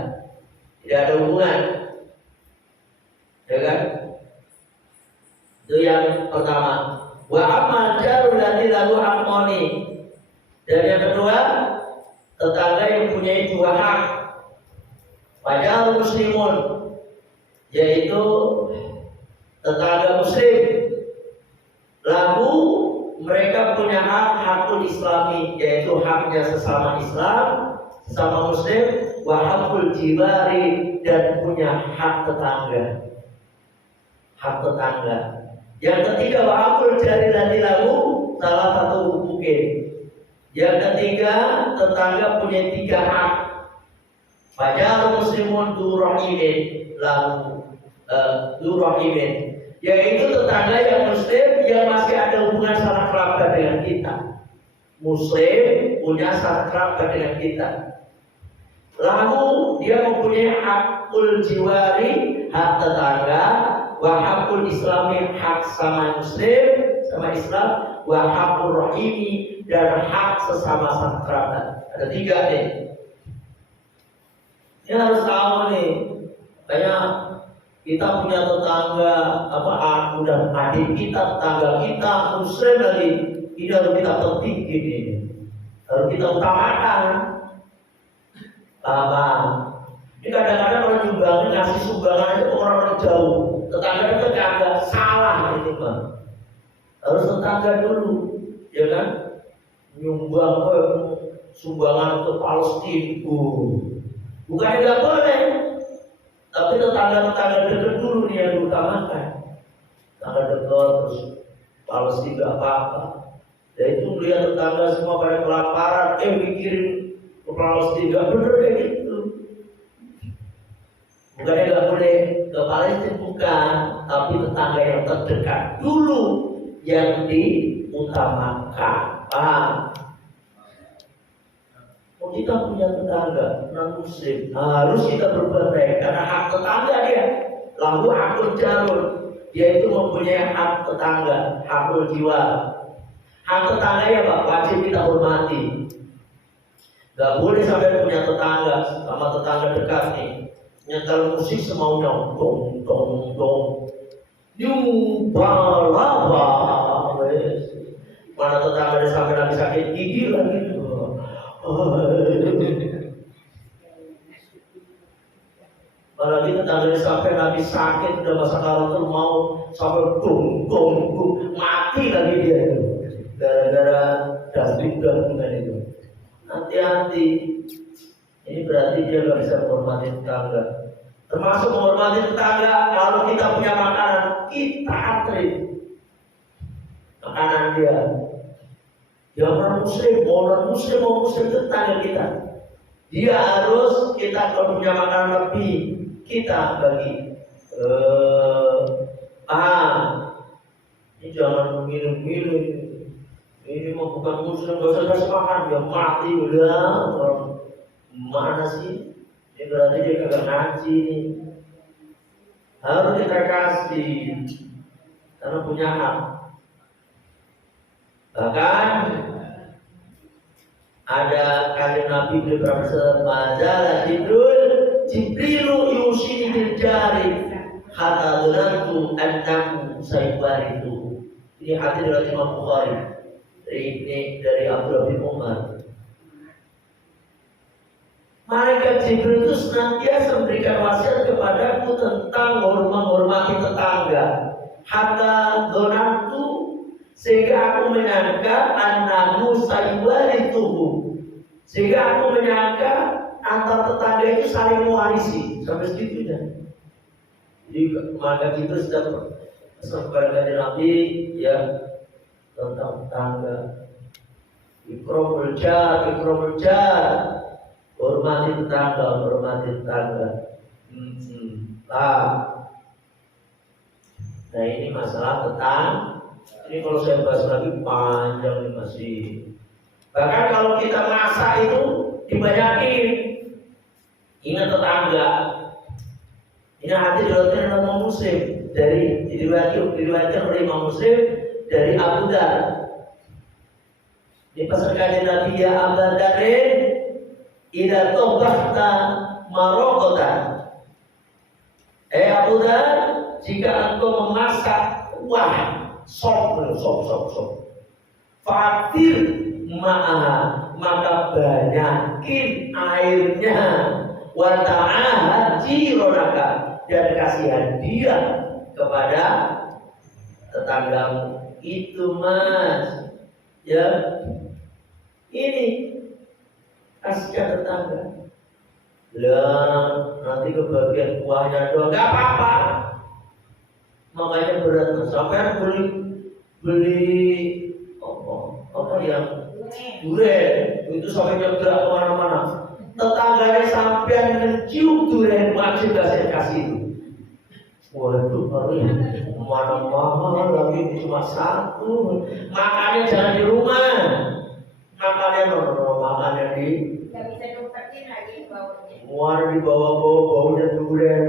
Tidak ada hubungan. Ya kan? Itu yang pertama. Wa amal jarul ladzi lahu haqqani. Dan yang kedua, tetangga yang mempunyai dua hak. Pada muslimun, yaitu tetangga muslim. Lalu mereka punya hak hakul islami, yaitu haknya sesama Islam, sesama muslim, wa hakul jiwari, dan punya hak tetangga. Hak tetangga. Yang ketiga, wa hakul jari lalu salah satu hukumin. Yang ketiga, tetangga punya tiga hak. Pada muslimun durahimin, lalu durahimin, yaitu tetangga yang muslim yang masih ada hubungan sanak kerabat dengan kita. Muslim punya sanak kerabat dengan kita. Lalu dia mempunyai hakul jiwari, hak tetangga, wa hakul islami, hak sama muslim, sama Islam, wa hakul rahimi, dan hak sesama sanak kerabat. Ada tiga nih. Ini harus tahu nih. Kayak kita punya tetangga aku dan adik kita, tetangga kita muslim lagi. Ini harus kita penting ini. Harus kita utamakan. Paham? Ini kadang-kadang orang nyumbangnya ngasih sumbangan itu orang jauh. Tetangga itu agak salah ini mah. Harus tetangga dulu, ya kan? Nyumbang sumbangan ke Palestina. Bukan tidak boleh, tapi tetangga-tetangga dekat dulu nih yang diutamakan. Tetangga dekat terus Palestina apa-apa. Dan itu melihat tetangga semua pada kelaparan, mikirin ke Palestina, bener kayak gitu. Bukannya nggak boleh ke Palestina, bukan, tapi tetangga yang terdekat dulu yang diutamakan. Paham? Kita punya tetangga non muslim, harus kita berbuat baik karena hak tetangga dia. Lalu hakul jarul, dia itu mempunyai hak tetangga, hakul jiwa. Hak tetangga ya Pak, wajib kita hormati. Gak boleh sampai punya tetangga sama tetangga dekat nih nyetel musik semaunya, dong dong dong, nyubalaba, mana tetangga dia sampai lagi sakit gigi lagi. Apalagi tetangga sampai nabi sakit udah masa karantina mau sampai gong mati lagi dia itu gara-gara dasar itu. Hati-hati, ini berarti dia nggak bisa menghormati tetangga. Termasuk menghormati tetangga kalau kita punya makanan kita antri makanan dia. Ya orang muslim mau muslim tetangga kita. Dia harus kita kalau punya makanan lebih kita bagi. Paham? Ini jangan minum-minum. Ini mah bukan muslim, gak usah kasih makan, dia mati udah. Orang mana sih? Ini berarti dia kagak ngaji nih. Harus kita kasih karena punya hak. Bahkan ada kali Nabi berkata, "Mazalah Jibrilu yusini bil jari hatta dhanantu annahu sayubaritu." Ini hadis dari Imam Bukhari. Dari Abdullah bin Umar. Malaikat Jibril itu senantiasa memberikan wasiat kepadaku tentang menghormati tetangga. Hatta dhanantu, sehingga aku menyangka annahu sayuwarituhu, sehingga aku menyangka antar tetangga itu saling mewarisi. Sampai segitunya. Jadi maka kita sudah kepada Nabi ya tentang tetangga. Ikromul jar, hormati tetangga. Nah ini masalah Ini kalau saya bahas lagi panjang nih masih. Bahkan kalau kita masak itu dibanyakin. Ingat tetangga. Ini hati diriwayatkan oleh Imam Muslim diriwayatkan oleh Imam Muslim dari Abu Dar. Di pesan kajian Nabi ya Abu Darin, idza tobahta marokota. Abu Dar, jika engkau memasak sop. Fatir ma'aha, maka banyakin airnya. Wa ta'ahad jironaka, dan kasih hadiah kepada tetanggamu. Itu mas, ya ini kasihkan tetangga. Lah nanti kebagian kuahnya doang, nggak apa-apa. Makanya berat mas, sampai beli apa yang durian itu sampai nyebrang kemana-mana. Tetangganya sampai mencium durian wajib kasih itu. Waduh, mana-mana lagi cuma satu. Makannya jangan di rumah. Makannya di. Gak bisa diumpetin lagi baunya. Mana dibawa-bawa baunya durian.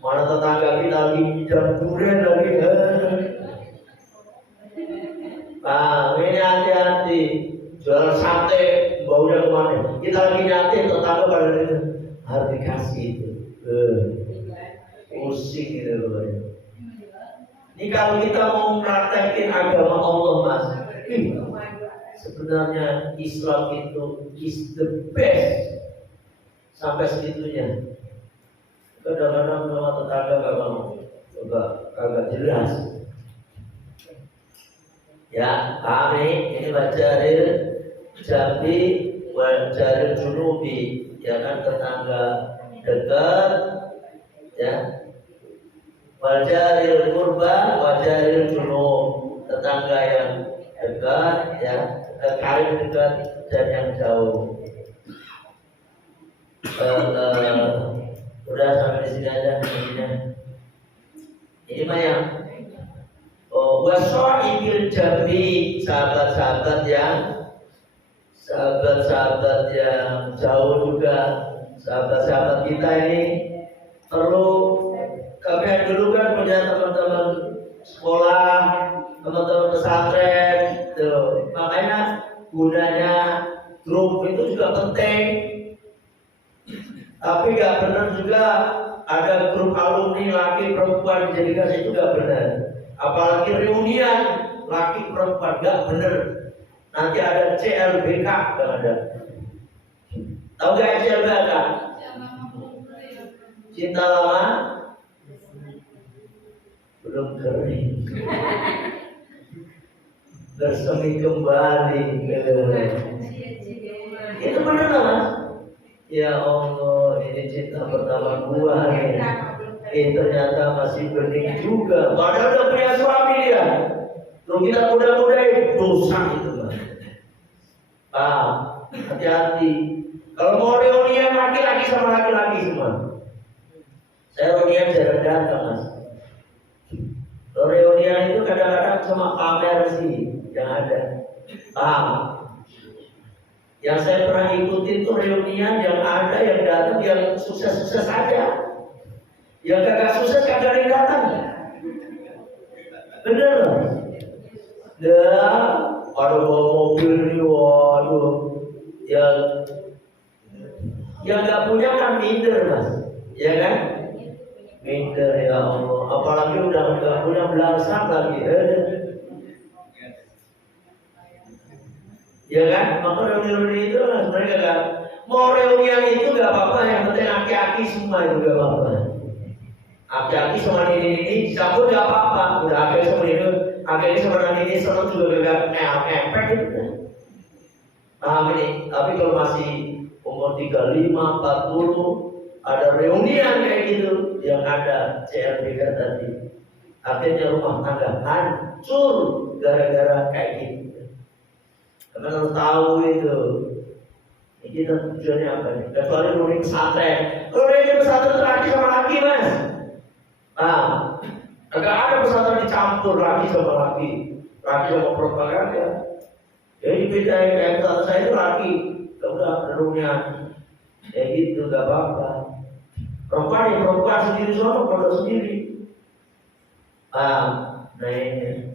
Mana tetangga kita lagi hidang durian lagi. Ini hati-hati. Jualan sate baunya kemana? Kita lagi nyatin tetangga pada itu harus dikasih itu. Pusing gitu loh. Ini kalau kita mau praktekin agama Allah mas, sebenarnya Islam itu is the best sampai segitunya. Kadang-kadang sama tetangga gak mau, agak jelas. Ya kami ini Wajaril Jambi, Wajaril Junubi, ya kan tetangga dekat, ya. Wajaril Kurba, Wajaril Junub, tetangga yang dekat, ya, karib dekat dan yang jauh. Udah sampai di sini aja ini mah yang waso'ibil jambi, sahabat-sahabat yang jauh juga, sahabat-sahabat kita ini perlu. Kami dulu kan punya teman-teman sekolah, teman-teman pesantren, tuh. Makanya gunanya grup itu juga penting. Tapi nggak benar juga ada grup alumni laki perempuan dijadikan itu nggak benar. Apalagi reunian laki perempuan nggak benar. Nanti ada CLBK nggak ada. Tahu nggak CLBK? Cinta lama belum kering, bersemi kembali. Itu benar mas? Ya Allah, ini cinta pertama gua nih. Ternyata masih bening juga. Padahal udah punya suami dia. Lalu kita mudah-mudahin dosa itu mas. Hati-hati. Kalau mau reunian laki-laki sama laki-laki semua. Saya reunian jarang datang mas. Reunian itu kadang-kadang cuma pamer sih yang ada. Yang saya pernah ikutin tuh reunian yang ada yang datang yang sukses-sukses aja. Yang kagak sukses kagak ada yang datang. Bener loh. Ada bawa mobil nih, waduh. Yang nggak punya kan minder mas, ya kan? Minder ya Allah. Apalagi udah nggak punya belasan lagi. Ya kan? Maka reuni-reuni itu sebenarnya gak mau reunian itu gak apa-apa, yang penting aki-aki semua itu gak apa-apa. Aki-aki sama nini dicampur gak apa-apa. Udah aki sama aki sama nini senang juga gak ngepek gitu. Paham ini? Tapi kalau masih umur 35, 40 ada reunian kayak gitu, yang ada CLBK tadi, akhirnya rumah tangga hancur gara-gara kayak gitu. Karena harus tahu itu, ini kita tujuannya apa nih? Kecuali reuni pesantren. Kalau reuni pesantren laki sama laki mas, Agak ada pesantren dicampur laki sama laki sama perempuan kan ya. Jadi bedain kayak pesantren saya itu laki, udah penuhnya, ya gitu gak apa-apa. Perempuan ya perempuan sendiri sono pada sendiri. Nah ini,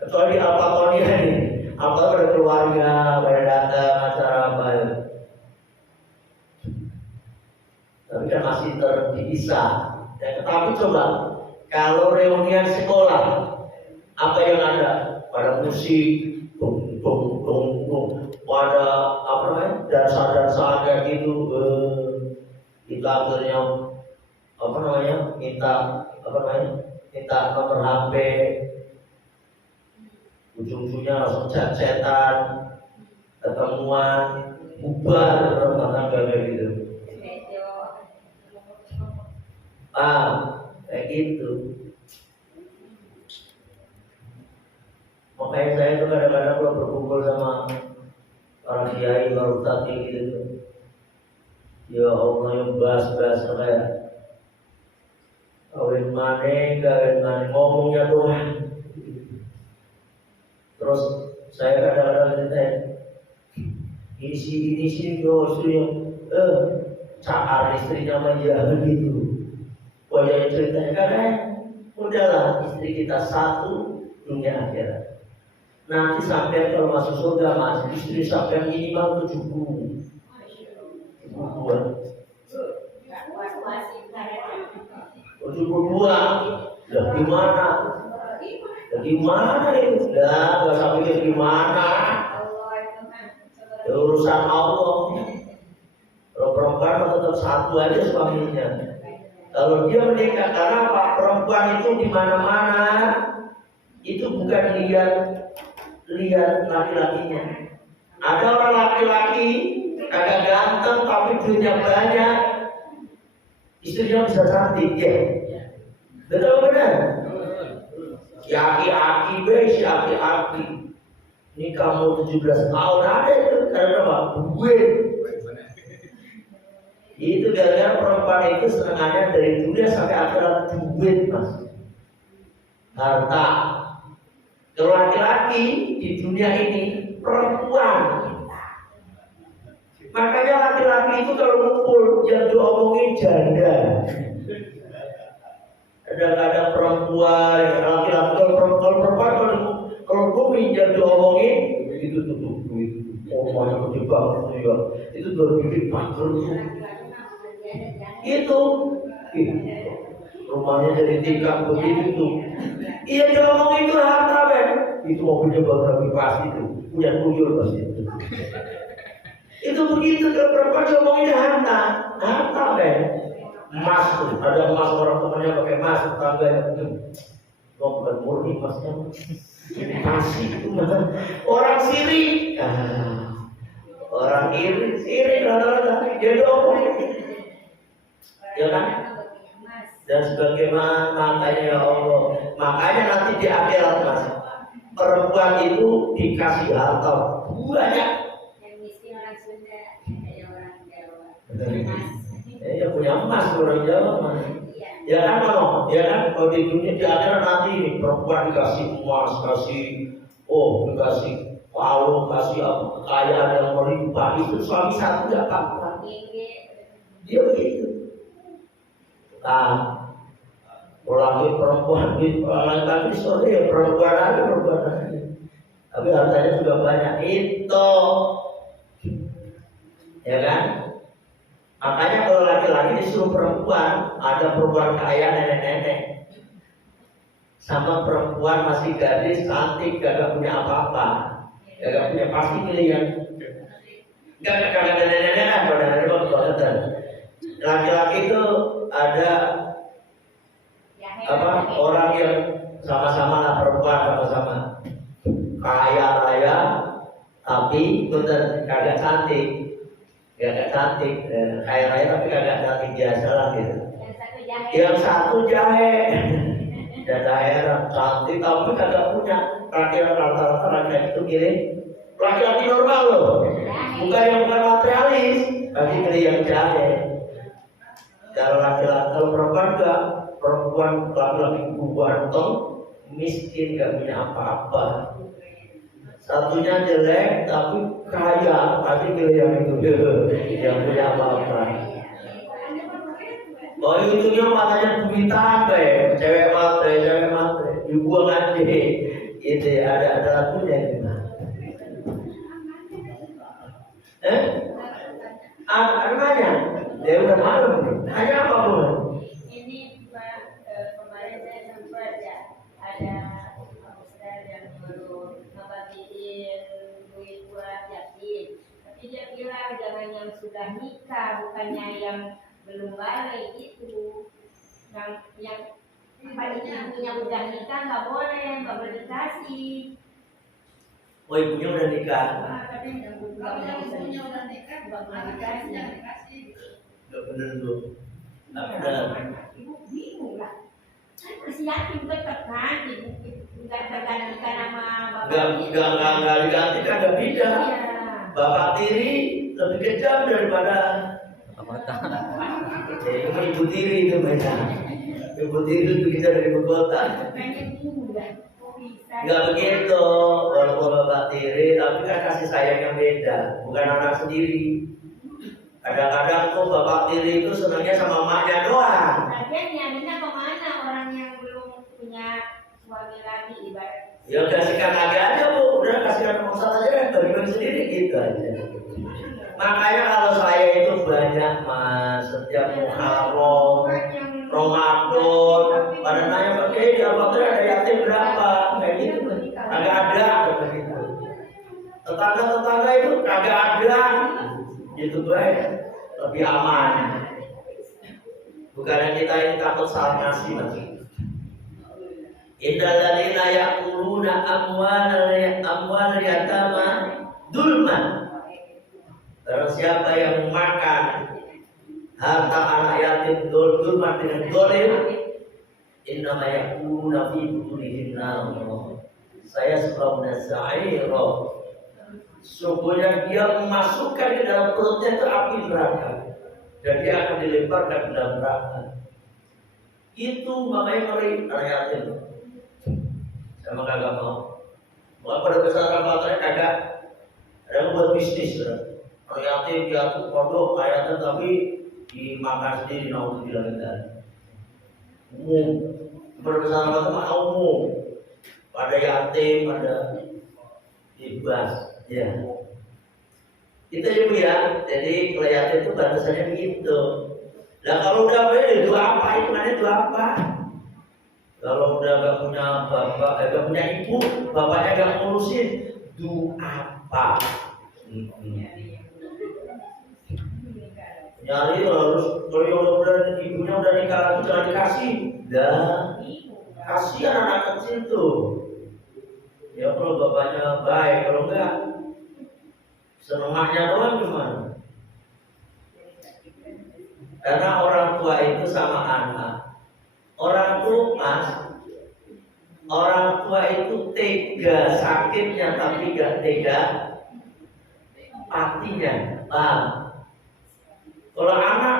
kecuali apa dia nih, apa pada keluarga, pada datang acara apa ya. Tapi kan masih terpisah. Tapi coba kalau reunian sekolah, apa yang ada? Pada musik, bung, pada apa namanya? Dansa kayak gitu. Kita akhirnya apa namanya? Minta nomor HP. Ujung-ujungnya langsung chat-chatan, ketemuan, bubar rumah tangga kayak gitu. Kayak gitu. Makanya saya tuh kadang-kadang kalau berkumpul sama orang kiai, orang ustadz gitu, ya Allah yang bahas-bahas kayak kawin mana, ngomongnya doang. Terus saya kadang-kadang cerita, ini sih yang cakar istrinya menjaga gitu. Wajah ceritanya kan, udahlah istri kita satu dunia akhirat. Nanti sampai kalau masuk surga mas, istri sampai minimal 70. Ya gimana? Gimana itu? Gak sampai gimana? Ya, urusan Allah. Kalau perempuan tetap satu aja suaminya. Kalau dia menikah, karena apa? Perempuan itu di mana-mana itu bukan lihat laki-lakinya. Ada orang laki-laki agak ganteng tapi duitnya banyak, istrinya bisa cantik ya. Betul benar? Si aki-aki ini kamu 17 tahun ada itu karena apa? Duit. Itu gara-gara perempuan itu senangannya dari dunia sampai akhirat duit mas, harta. Kalau laki-laki di dunia ini perempuan. Makanya laki-laki itu kalau ngumpul yang diomongin janda. Kadang-kadang perempuan, laki-laki kalau perempuan kalau bumi yang diomongin itu tuh banyak kejebak itu berpikir panjang itu rumahnya jadi tingkat begitu tuh. Iya diomongin itu harta Ben, itu mobilnya baru pasti itu punya tuyul pasti itu begitu. Kalau perempuan diomongin harta Ben, emas tuh ada emas, orang temannya pakai emas, tetangganya bukan murni emasnya pasti itu orang sirik, orang sirik rata-rata dia diomongin ya kan. Dan sebagaimana makanya ya Allah, makanya nanti di akhirat mas, perempuan itu dikasih harta banyak. Yang miskin orang Sunda, kayak orang Jawa. Ya punya emas orang Jawa mas. Ya kan kalau, ya kan kalau di dunia di akhirat nanti ini perempuan dikasih emas, dikasih kalung, kasih apa kekayaan yang melimpah, itu suami satu nggak apa-apa. Dia begitu. Laki perempuan di laki sore ya perempuan lagi. Tapi hartanya juga banyak itu, ya kan? Makanya kalau laki-laki disuruh perempuan, ada perempuan kaya nenek-nenek, sama perempuan masih gadis cantik, gak punya apa-apa, gak punya, pasti pilih yang gak nenek-nenek kan, kalau nenek-nenek banget. Laki-laki itu ada orang yang sama-sama lah, perempuan sama-sama kaya raya tapi bener kagak cantik, kaya raya tapi kagak cantik, biasa lah gitu. Yang satu jahe dan daerah cantik tapi kagak punya. Rata-rata laki-laki itu gini, laki-laki normal loh, bukan materialis, tapi pilih yang jahe. Kalau laki-laki, kalau perempuan enggak, perempuan laki-laki ganteng, miskin gak punya apa-apa. Satunya jelek tapi kaya, pasti pilih yang itu yang punya apa-apa. Oh itunya matanya duitan deh, cewek matre, dibuang aja. Itu ada lagunya gimana? Nanya, dia udah malam nih. Nanya apa pun? Ini Pak, kemarin saya sempat ya ada ustaz yang baru ngebagiin duit buat yatim. Tapi dia bilang jangan yang sudah nikah, bukannya yang belum balik itu. Yang ibunya udah nikah nggak boleh dikasih. Oh ibunya udah nikah. Tapi yang ibunya udah nikah nggak boleh dikasih. Gak bener tuh. Gak bener. Ibu bingung lah. Masih yatim tetap kan, nggak tergantikan sama bapak. Nggak diganti kan nggak beda. Iya. Bapak tiri lebih kejam daripada ibu tiri itu banyak. Ibu tiri lebih kejam dari ibu kota. Nggak begitu. Walaupun bapak tiri, tapi kan kasih sayang yang beda, bukan anak sendiri. Kadang-kadang tuh bapak tiri itu senangnya sama emaknya doang. Lagian nyarinya kemana orang yang belum punya suami lagi ibarat. Ya kasihkan lagi aja bu, udah kasihkan maksud aja bagi-bagi sendiri gitu aja. Makanya kalau saya itu banyak mas, setiap Muharram, Ramadan, pada nanya pakai di Al-Fatihah ada yatim berapa, kayak gitu, kagak ada begitu. Tetangga-tetangga itu kagak ada, gitu baik, lebih aman. Bukannya kita ini takut salah ngasih mas. Innal ladzina ya'kuluna amwal yatama dulman. Barang siapa yang makan harta anak yatim dulman dengan zalim, innama ya'kuluna fi butunihim nar. Saya sebab nasaira. Sungguhnya dia memasukkan ke dalam perutnya itu api neraka dan dia akan dilemparkan ke dalam neraka. Itu makanya ngeri anak yatim. Sama kagak mau. Mau pada kesalahan matanya kagak. Ada yang buat bisnis kan. Orang yatim dia tuh pondok ayatnya tapi dimakan sendiri naudzubillah kita. Umum. Pada kesalahan mata umum. Pada yatim, pada ibas, ya. Itu ibu ya. Jadi kalau yatim itu batasannya begitu. Nah kalau udah itu apa? Itu mana itu apa? Kalau udah gak punya bapak, gak punya ibu, bapaknya gak ngurusin, do apa? Nyari harus, kalau udah ibunya udah nikah lagi jangan dikasih, dah kasihan anak kecil tuh. Ya kalau bapaknya baik, kalau enggak senengahnya doang gimana? Karena orang tua itu sama anak. Orang tua itu tega sakitnya tapi gak tega patinya. Paham? Kalau anak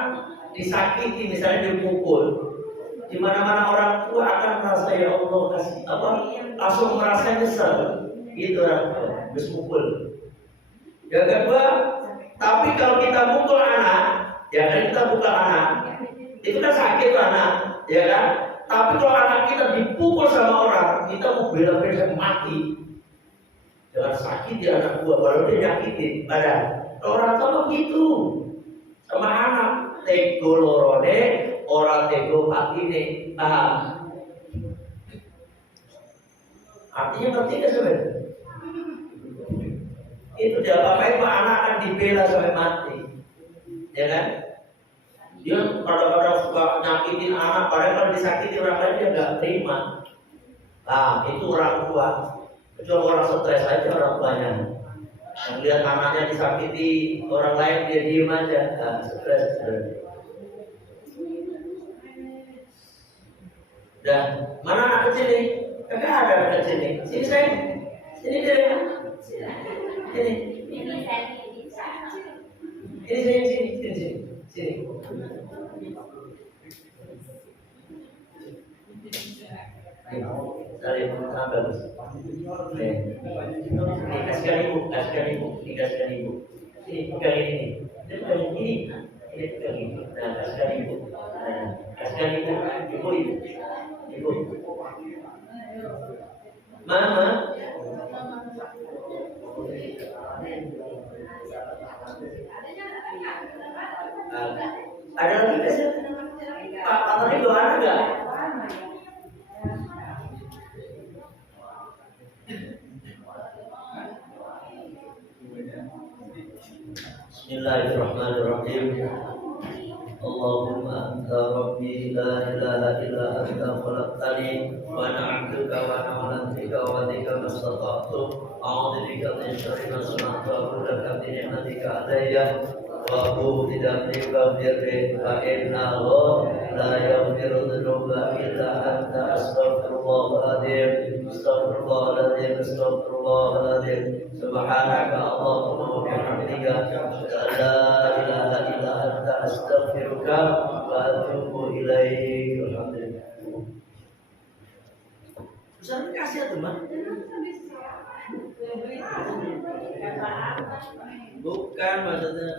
disakiti misalnya dipukul, di mana-mana orang tua akan merasa ya Allah kasih apa? Langsung merasa nyesel. Itu orang tua, habis pukul. Yang kedua, tapi kalau kita pukul anak, ya kan kita pukul anak, itu kan sakit anak. Ya kan? Tapi kalau anak kita dipukul sama orang, kita mau bela-bela mati. Jangan sakiti anak gua, baru dia nyakitin. Padahal orang tua begitu sama anak. Tego lorone, orang tego patine. Paham? Artinya ngerti nggak sebenarnya? Itu dia pakai pak anak akan dibela sampai mati. Ya kan? Dia kadang-kadang suka nyakitin anak, padahal kalau disakiti orang lain dia nggak terima. Nah, itu orang tua. Kecuali orang stres aja orang tuanya. Yang lihat anaknya disakiti orang lain dia diem aja, nah, stres. Dan mana anak kecil nih? Kagak ada anak kecil nih. Sini saya, sini dia. Sini. Ini sini. Salim bagus. Oke. Ini kasihkan ibu, kasihkan ibu, ini kasihkan ibu. Ini pegang ini, ini pegang ini, ini pegang ini. Nah, kasihkan ibu. Nah, kasihkan ibu, ibu. Mama. Ada lagi kasih? Pak, tadi doa enggak? Bismillahirrahmanirrahim. Allahumma anta rabbi la ilaha illa anta khalaqtani wa ana 'abduka wa ana 'ala ahdika wa wa'dika mastata'tu a'udzu bika min syarri ma sana'tu wa a'udzu bika min ni'matika 'alayya wa a'udzu bika min ghadabika fa innahu la yaghfiru dzunuba illa anta astaghfirullahaladzim astaghfirullahaladzim subhanaka Allahumma wa bihamdika asyhadu an la ilaha illa anta astaghfiruka wa atubu ilaik. Alhamdulillah. Besar kasih ya teman. Bukan maksudnya